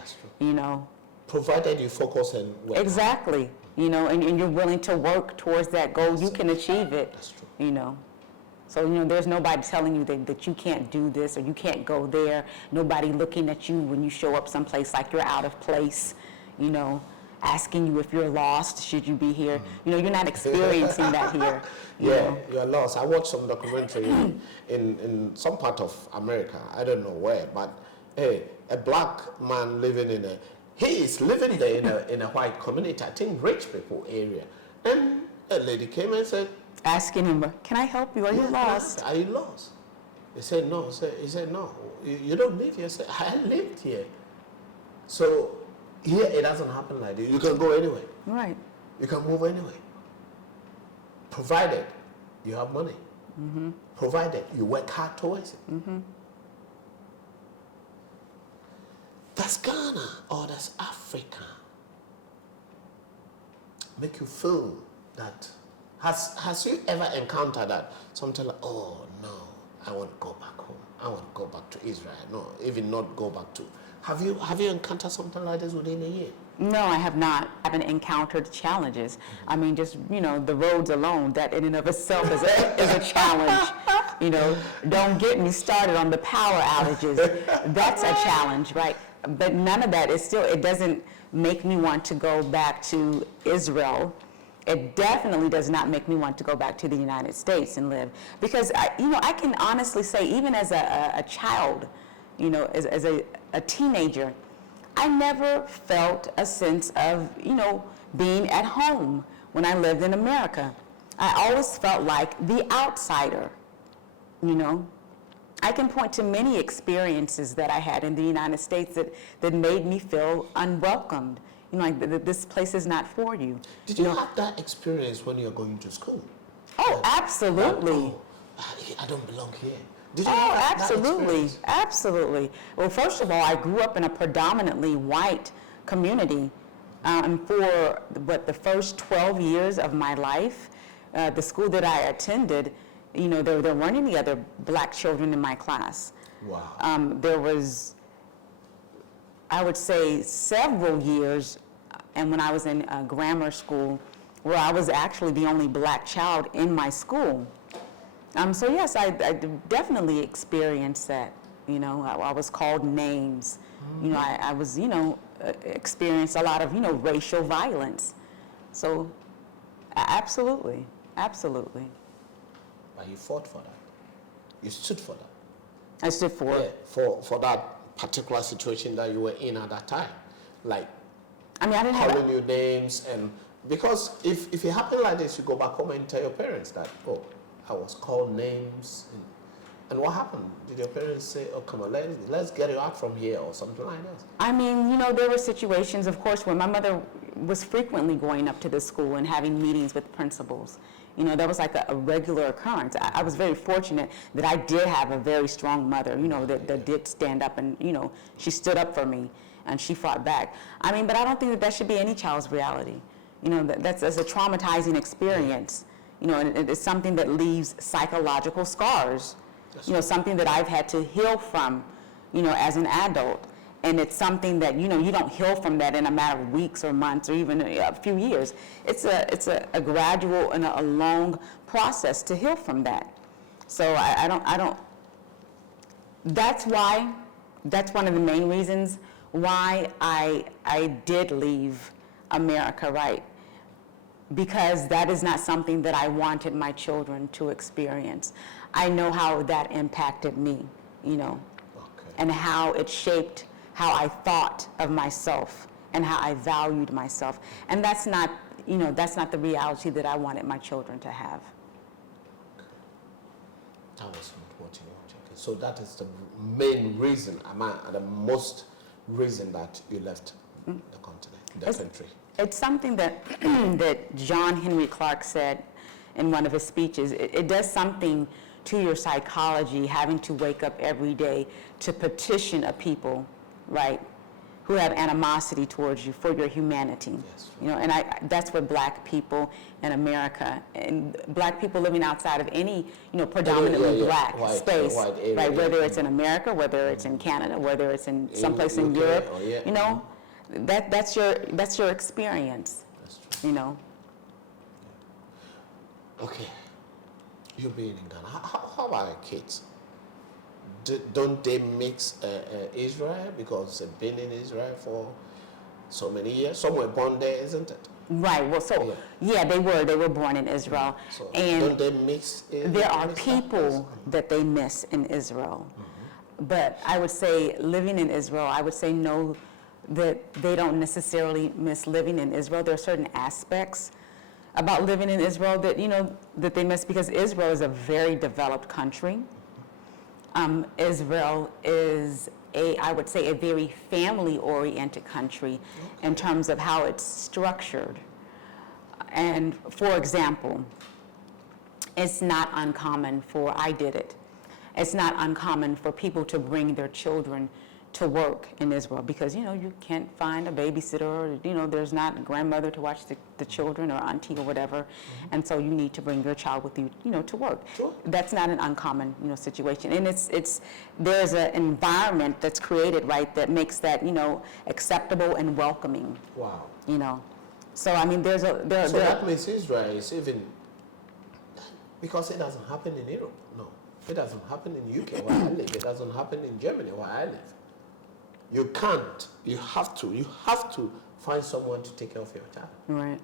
provided you focus and work. Exactly, and you're willing to work towards that goal. You can achieve it. That's true. So, there's nobody telling you that you can't do this or you can't go there. Nobody looking at you when you show up someplace like you're out of place, asking you if you're lost, should you be here. You're not experiencing that here. You're lost. I watched some documentary in some part of America, I don't know where, but hey, a black man he is living there in a white community, I think rich people area. And a lady came and said, asking him, can I help you? Are you lost? Are you lost? He said, no. He said, no, you don't live here. He said, I lived here. So here it doesn't happen like this. You can go anywhere. Right. You can move anywhere. Provided you have money. Provided you work hard towards it. Does Ghana or does Africa make you feel that? Has you ever encountered that? Something like, oh no, I want to go back home. I want to go back to Israel. No, even not go back to. Have you encountered something like this within a year? No, I have not. I haven't encountered challenges. I mean, just, the roads alone, that in and of itself is a challenge. Don't get me started on the power outages. That's a challenge, right? But none of that it doesn't make me want to go back to Israel. It definitely does not make me want to go back to the United States and live. Because, I can honestly say, even as a child, as a teenager, I never felt a sense of, being at home when I lived in America. I always felt like the outsider, I can point to many experiences that I had in the United States that made me feel unwelcomed. Like this place is not for you. Did you have that experience when you're going to school? Oh, absolutely. I don't belong here. Did you have that absolutely, experience? Absolutely. Well, first of all, I grew up in a predominantly white community. For the first 12 years of my life, the school that I attended, there weren't any other black children in my class. Wow. There was, I would say, several years, and when I was in grammar school, where I was actually the only black child in my school. So yes, I definitely experienced that. I was called names. I was, experienced a lot of, racial violence. So, absolutely. But you fought for that. You stood for that. I stood for it. For that particular situation that you were in at that time. Like, I didn't have calling you names, and because if it happened like this, you go back home and tell your parents that, oh, I was called names. And what happened? Did your parents say, oh, come on, let's get you out from here or something like that? There were situations, of course, where my mother was frequently going up to the school and having meetings with principals. That was like a regular occurrence. I was very fortunate that I did have a very strong mother, that did stand up and, she stood up for me and she fought back. But I don't think that should be any child's reality. That's a traumatizing experience, and it's something that leaves psychological scars. Something that I've had to heal from, as an adult. And it's something that, you don't heal from that in a matter of weeks or months or even a few years. It's a gradual and a long process to heal from that. So that's one of the main reasons why I did leave America, right? Because that is not something that I wanted my children to experience. I know how that impacted me, and how it shaped how I thought of myself and how I valued myself. And that's not the reality that I wanted my children to have. That was not what you wanted. Okay. So that is the main reason, the most reason that you left the continent, the country. It's something that that John Henry Clark said in one of his speeches. It does something to your psychology, having to wake up every day to petition a people, right, who have animosity towards you for your humanity. Yes. And that's what black people in America and black people living outside of any, predominantly black space, area, right, whether it's in America, whether it's in Canada, whether it's in someplace in Europe, that's your experience. That's true. Okay. You being in Ghana, how about your kids? Don't they mix Israel because they've been in Israel for so many years? Some were born there, isn't it? Right. Well, so yeah, they were born in Israel, So and don't they mix? there are mix people that they miss in Israel. But I would say living in Israel, I would say no, that they don't necessarily miss living in Israel. There are certain aspects about living in Israel that, that they miss, because Israel is a very developed country. Israel is I would say, a very family-oriented country in terms of how it's structured. And for example, it's not uncommon I did it. It's not uncommon for people to bring their children to work in Israel because, you can't find a babysitter or, there's not a grandmother to watch the children or auntie or whatever. And so you need to bring your child with you, to work. Sure. That's not an uncommon, situation. And there's an environment that's created, right, that makes that, acceptable and welcoming. Wow. So, I mean, so that means Israel is even, because it doesn't happen in Europe, no. It doesn't happen in UK where I live. It doesn't happen in Germany where I live. You can't. You have to find someone to take care of your child. Right.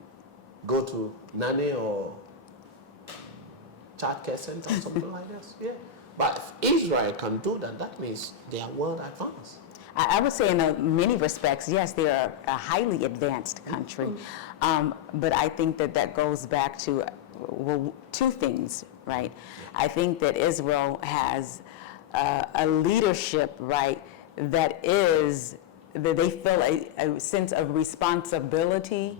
Go to nanny or childcare center or something like this. Yeah. But if Israel can do that, that means they are world advanced. I would say in many respects, yes, they're a highly advanced country. But I think that goes back to, two things, right? I think that Israel has a leadership, right, that they feel a sense of responsibility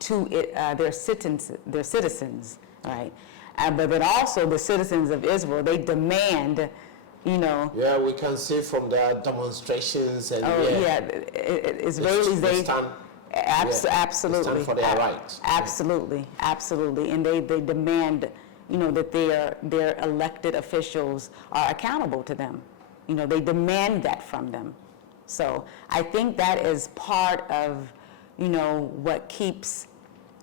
to their citizens, right? But then also the citizens of Israel, they demand, Yeah, we can see from their demonstrations and Israelis, they stand. Absolutely. Stand for their rights. Absolutely, absolutely. And they demand, that their elected officials are accountable to them. They demand that from them. So I think that is part of, what keeps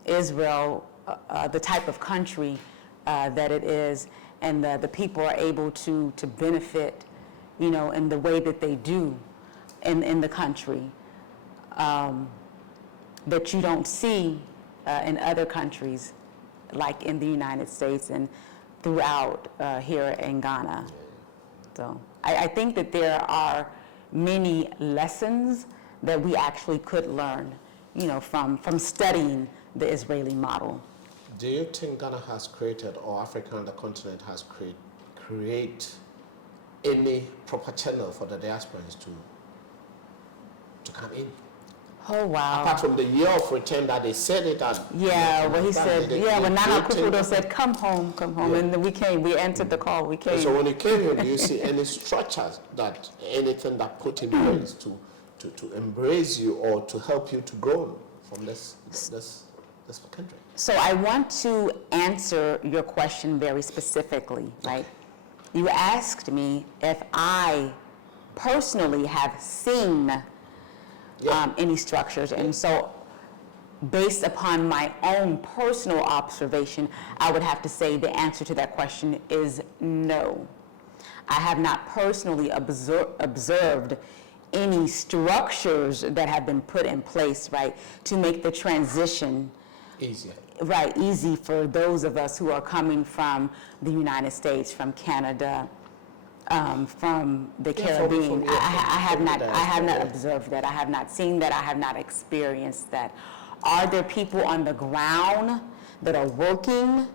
Israel the type of country that it is, and the people are able to benefit, in the way that they do in the country. That you don't see in other countries, like in the United States and throughout here in Ghana. So I think that there are many lessons that we actually could learn, from studying the Israeli model. Do you think Ghana has created, or Africa and the continent has create any proper channel for the diasporans to come in? Oh, wow. Apart from the year of return that they said it at. Yeah, well, he said, when Nana Kufuor said, come home, Yeah. and then we answered the call, we came. So when you came here, do you see any structures anything that put in place to embrace you or to help you to grow from this country? So I want to answer your question very specifically, right? You asked me if I personally have seen any structures. And so based upon my own personal observation, I would have to say the answer to that question is no. I have not personally observed any structures that have been put in place, right, to make the transition easier. Right, easy for those of us who are coming from the United States, from Canada, from the Caribbean. I have not observed that. I have not seen that. I have not experienced that. Are there people on the ground that are working,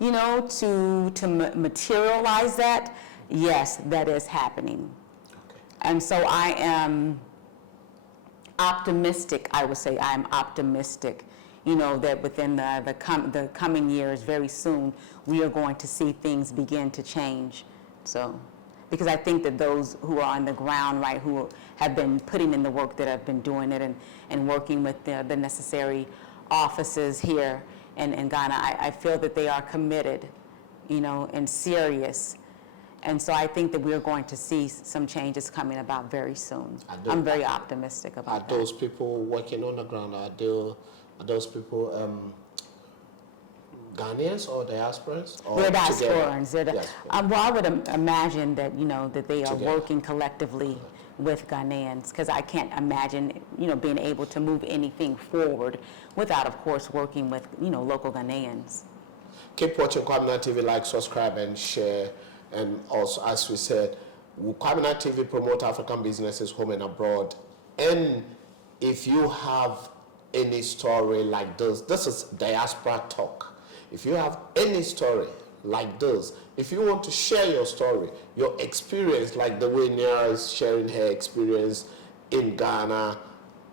to materialize that? Yes, that is happening. Okay. And so I am optimistic. I would say I'm optimistic, that within the coming years, very soon, we are going to see things begin to change. So. Because I think that those who are on the ground, right, who have been putting in the work, that have been doing it and working with the necessary offices here in Ghana, I feel that they are committed, and serious. And so I think that we are going to see some changes coming about very soon. I'm very optimistic about that. Are those people working on the ground, are those people Ghanaians or diasporans? Or They're together? diasporans. Well, I would imagine that, that they are Together. working collectively with Ghanaians, because I can't imagine, being able to move anything forward without, of course, working with, local Ghanaians. Keep watching Kwaminat TV, like, subscribe, and share. And also, as we said, Kwaminat TV promote African businesses home and abroad. And if you have any story like this is Diaspora Talk. If you have any story like this, if you want to share your story, your experience, like the way Nia is sharing her experience in Ghana,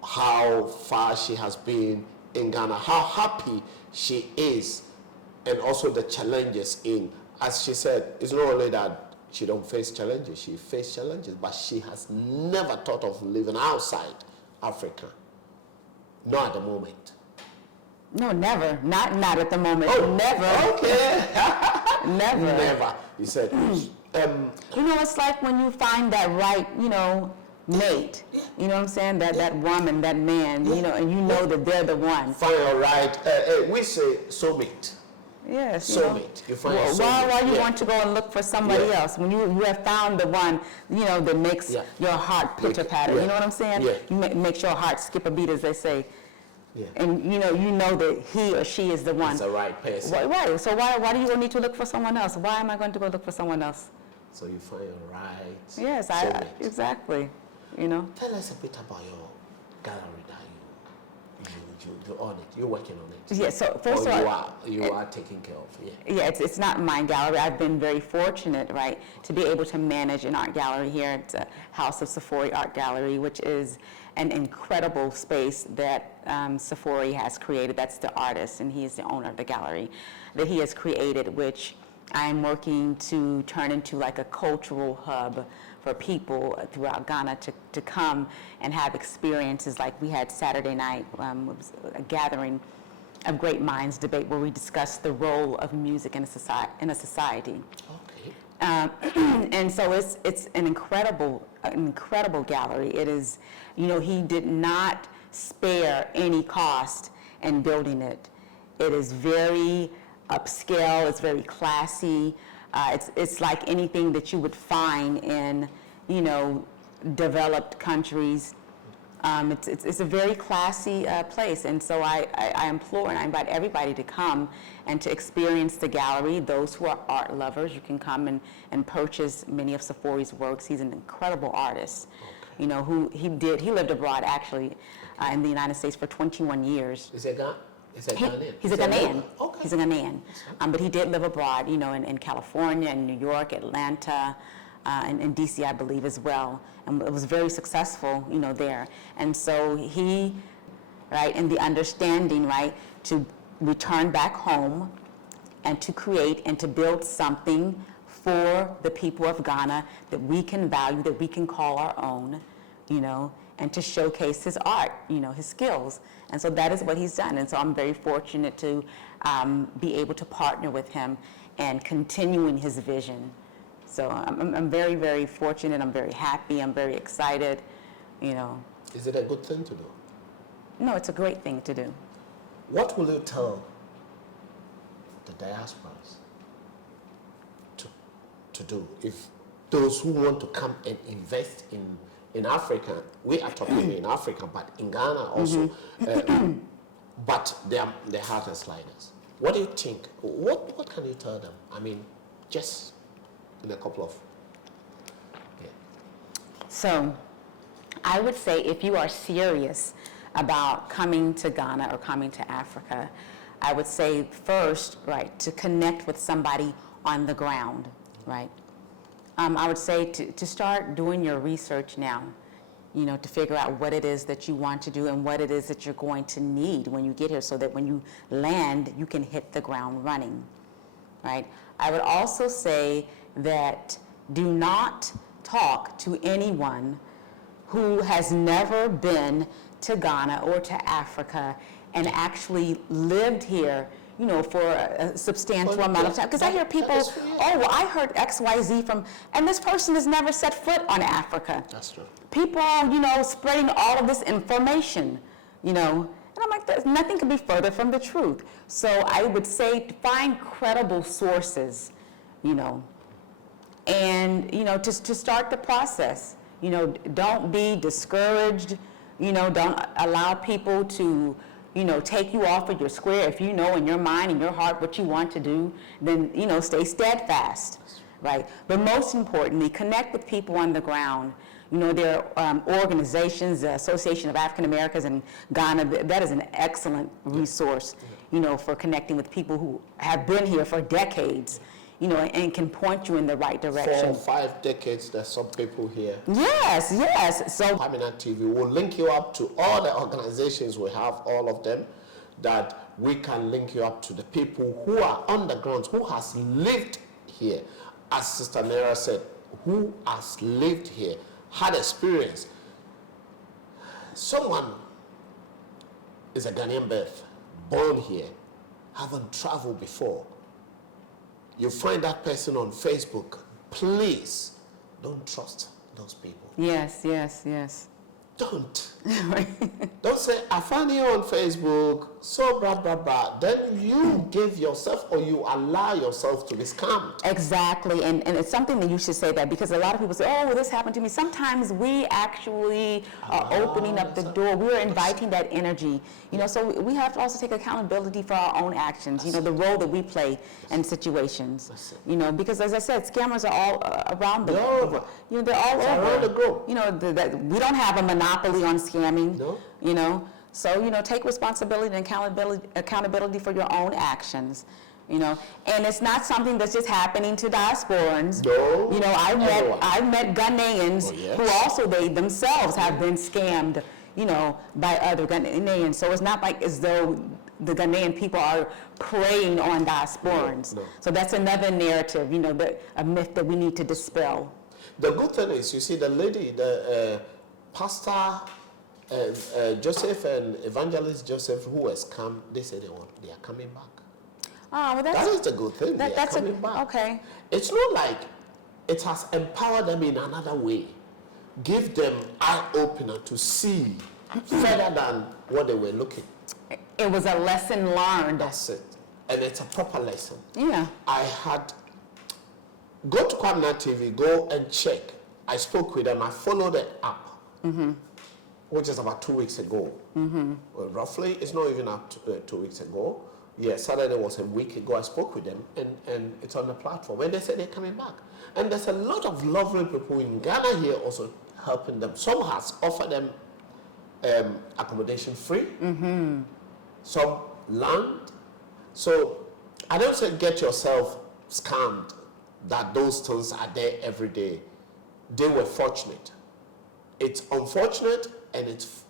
how far she has been in Ghana, how happy she is, and also the challenges in, as she said, it's not only that she don't face challenges, she faced challenges, but she has never thought of living outside Africa. Not at the moment. No, never. Not at the moment. Oh, never. Okay. Never. Never. He said, It's like when you find that right, mate. You know what I'm saying? That woman, that man, and you know that they're the one. find your right, we say soulmate. Yes. Soulmate. You find your soulmate. Why you want to go and look for somebody Yeah. else when you have found the one, that makes your heart pitter patter. Yeah. You know what I'm saying? Yeah. You makes your heart skip a beat, as they say. Yeah. And you know that he or she is the one. It's the right person. Right. So why do you need to look for someone else? Why am I going to go look for someone else? So you find your right Yes, soulmate. exactly. Tell us a bit about your gallery that you own it. You're working on it. Yeah. So first of all, you are taking care of. Yeah. yeah, it's not my gallery. I've been very fortunate, right, to be able to manage an art gallery here at the House of Safori Art Gallery, which is an incredible space that Safori has created. That's the artist, and he is the owner of the gallery that he has created, which I'm working to turn into like a cultural hub for people throughout Ghana to come and have experiences like we had Saturday night. It was a gathering of great minds debate where we discussed the role of music in a society. Okay. And so it's an incredible gallery. It is, he did not spare any cost in building it. It is very upscale. It's very classy. It's like anything that you would find in, developed countries. It's a very classy place, and so I implore and I invite everybody to come and to experience the gallery. Those who are art lovers, you can come and purchase many of Safori's works. He's an incredible artist, he lived abroad actually in the United States for 21 years. Is it Ghanaian? He's a Ghanaian. Okay. He's a Ghanaian. But he did live abroad, in California, in New York, Atlanta, and in DC, I believe, as well. And it was very successful, there. And so he, right, in the understanding, right, to return back home and to create and to build something for the people of Ghana that we can value, that we can call our own, and to showcase his art, his skills. And so that is what he's done. And so I'm very fortunate to be able to partner with him and continuing his vision. So I'm very, very fortunate. I'm very happy. I'm very excited, Is it a good thing to do? No, it's a great thing to do. What will you tell the diasporas to do if those who want to come and invest in Africa, we are talking in Africa, but in Ghana also, but their heart is sliders. What do you think? What can you tell them? I mean, just in a couple of, So I would say if you are serious about coming to Ghana or coming to Africa, I would say first, right, to connect with somebody on the ground, right? I would say to start doing your research now, to figure out what it is that you want to do and what it is that you're going to need when you get here so that when you land, you can hit the ground running, right? I would also say that do not talk to anyone who has never been to Ghana or to Africa and actually lived here, for a substantial amount of time. Because I hear people, I heard XYZ from, and this person has never set foot on Africa. That's true. People, spreading all of this information, and I'm like, nothing could be further from the truth. So I would say find credible sources, you know, and, you know, to start the process. You know, don't be discouraged. You know, don't allow people to, you know, take you off of your square. If you know in your mind and your heart what you want to do, then, you know, stay steadfast, right? But most importantly, connect with people on the ground. You know, there are organizations, the Association of African Americans in Ghana, that is an excellent resource, you know, for connecting with people who have been here for decades, you know, and can point you in the right direction. 4 or 5 decades, there's some people here. Yes, yes. So Kwaminat TV will link you up to all the organizations we have, all of them, that we can link you up to the people who are on the ground, who has lived here. As Sister Naira said, who has lived here, had experience. Someone is a Ghanaian birth, born here, haven't traveled before. You find that person on Facebook, please don't trust those people. yes, yes, yes. Don't. Don't say, I found you on Facebook, so blah, blah, blah. Then you give yourself or you allow yourself to be scammed. Exactly, and it's something that you should say that, because a lot of people say, oh, well, this happened to me. Sometimes we actually are opening up the door. We're inviting that energy. You know, so we have to also take accountability for our own actions, you know, the role that we play in situations. You know, because as I said, scammers are all around the world. You know, they're all over. Around the globe. You know, we don't have a monopoly on scamming. No. You know, so, you know, take responsibility and accountability for your own actions. You know, and it's not something that's just happening to diasporans. No. You know, I've met Ghanaians who also they themselves have been scammed, you know, by other Ghanaians. So it's not like as though the Ghanaian people are preying on diasporans. No. So that's another narrative, you know, a myth that we need to dispel. The good thing is, you see, the lady, the pastor Joseph and evangelist Joseph, who has come, they say they are coming back. Oh, well, That is the good thing. They are coming back. Okay. It's not like it has empowered them in another way. Give them eye opener to see further than what they were looking. It was a lesson learned. That's it. And it's a proper lesson. Yeah. Go to Kwaminat TV, go and check. I spoke with them, I followed it up, which is about 2 weeks ago. Well, roughly, it's not even up to 2 weeks ago. Yeah, Saturday was a week ago. I spoke with them, and it's on the platform. And they said they're coming back. And there's a lot of lovely people in Ghana here also helping them. Some has offered them accommodation free, some land. So I don't say get yourself scammed, that those things are there every day. They were fortunate. It's unfortunate and it's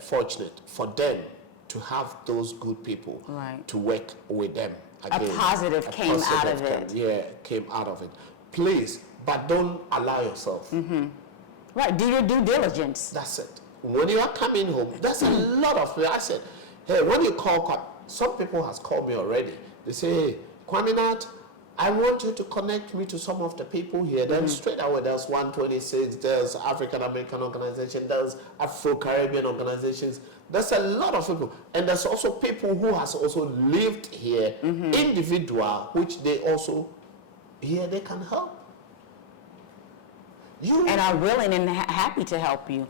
fortunate for them to have those good people to work with them again. A positive came out of it. Came out of it. Please, but don't allow yourself. Right, do your due diligence. That's it. When you are coming home, there's a lot of people. I said, hey, when you call, some people has called me already. They say, hey, Kwaminat, I want you to connect me to some of the people here. Then straight away, there's 126, there's African American organization, there's Afro-Caribbean organizations. There's a lot of people. And there's also people who has also lived here, individual, which they also, here they can help. And are willing and happy to help you.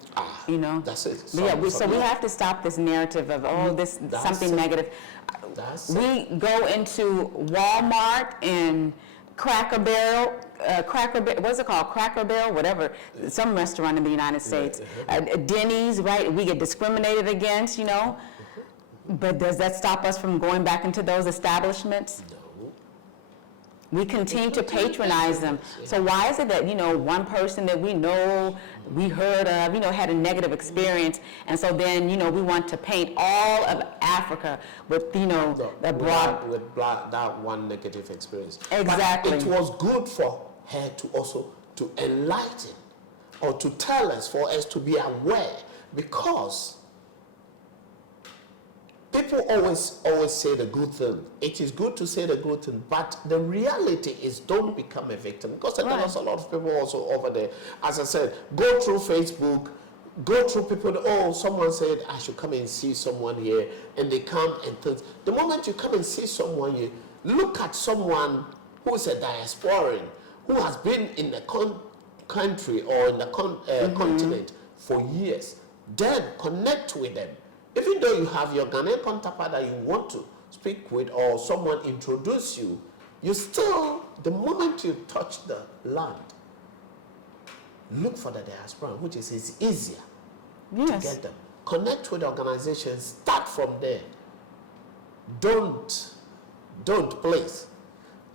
You know? That's it. So we have to stop this narrative of, oh, this something negative. We go into Walmart and Cracker Barrel, what's it called? Cracker Barrel, whatever, some restaurant in the United States. Denny's, right? We get discriminated against, you know? But does that stop us from going back into those establishments? No. We continue to patronize them. So why is it that, you know, one person that we know, we heard of, you know, had a negative experience, and so then, you know, we want to paint all of Africa with, you know, the broad... With that one negative experience. Exactly. But it was good for her to also to enlighten or to tell us, for us to be aware, because people always say the good thing. It is good to say the good thing, but the reality is don't become a victim. Because there's a lot of people also over there. As I said, go through Facebook, go through people. Oh, someone said I should come and see someone here, and they come and things. The moment you come and see someone, you look at someone who is a diasporan, who has been in the country or in the continent for years. Then connect with them. Even though you have your Ghanaian counterpart that you want to speak with, or someone introduce you, you still, the moment you touch the land, look for the diaspora, which is easier to get them. Connect with organizations, start from there. Don't please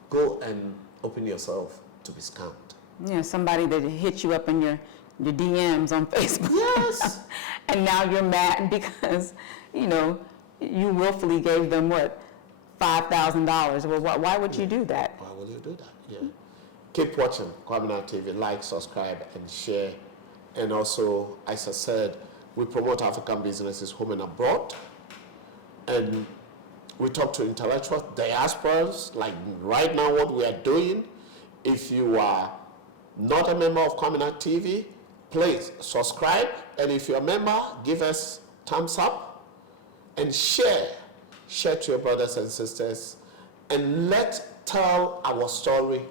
go and open yourself to be scammed. Yeah, somebody that hit you up in your DMs on Facebook. Yes. And now you're mad because, you know, you willfully gave them what, $5,000. Well, why would you do that? Why would you do that? Yeah. Keep watching Kwaminat TV. Like, subscribe, and share. And also, as I said, we promote African businesses home and abroad. And we talk to intellectuals, diasporas, like right now what we are doing. If you are not a member of Kwaminat TV, please subscribe. And if you're a member, give us thumbs up and share. Share to your brothers and sisters. And let's tell our story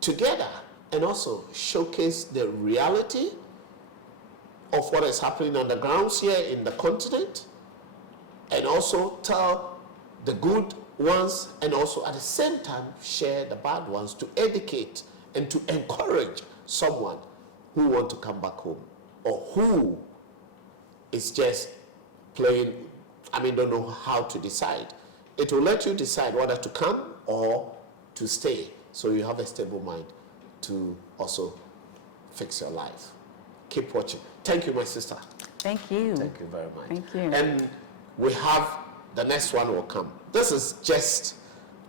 together, and also showcase the reality of what is happening on the grounds here in the continent, and also tell the good ones, and also at the same time share the bad ones to educate and to encourage someone who wants to come back home, or who is just playing, don't know how to decide. It will let you decide whether to come or to stay, so you have a stable mind to also fix your life. Keep watching. Thank you, my sister. Thank you. Thank you very much. Thank you. And we have, the next one will come. This is just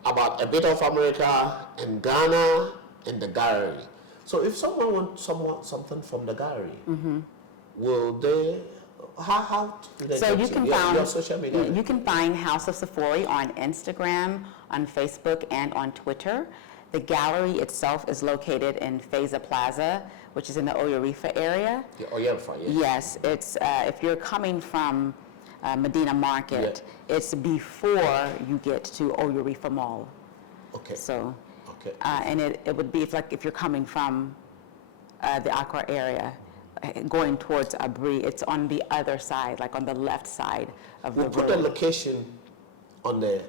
about a bit of America and Ghana and the gallery. So if someone wants something from the gallery, will they, how do they So get you can your social media? You can find House of Sephora on Instagram, on Facebook, and on Twitter. The gallery itself is located in Feza Plaza, which is in the Oyarifa area. Yeah, Oyarifa, yes. Yes, it's if you're coming from Medina Market, it's before you get to Oyarifa Mall. Okay. So, Okay. and it would be if you're coming from the Accra area, going towards Abri, it's on the other side, like on the left side of the road. We'll put the location on the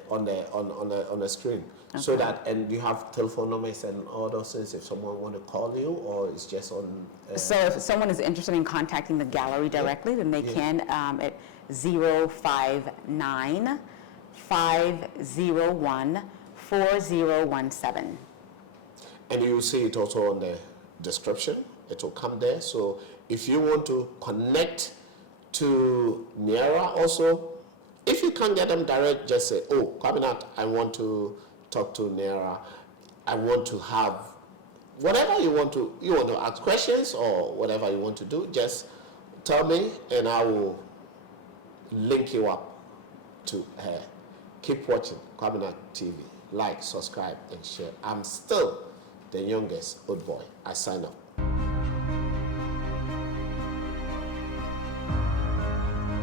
screen, so that, and you have telephone numbers and all those things if someone want to call you, or it's just on. So if someone is interested in contacting the gallery directly, then they can at 059-501-4017. And you will see it also on the description. It will come there. So if you want to connect to Niara also, if you can't get them direct, just say, oh, Kwaminat, I want to talk to Niara. I want to have whatever you want to ask questions or whatever you want to do, just tell me and I will link you up to her. Keep watching Kwaminat TV. Like, subscribe, and share. I'm still the youngest old boy. I sign up.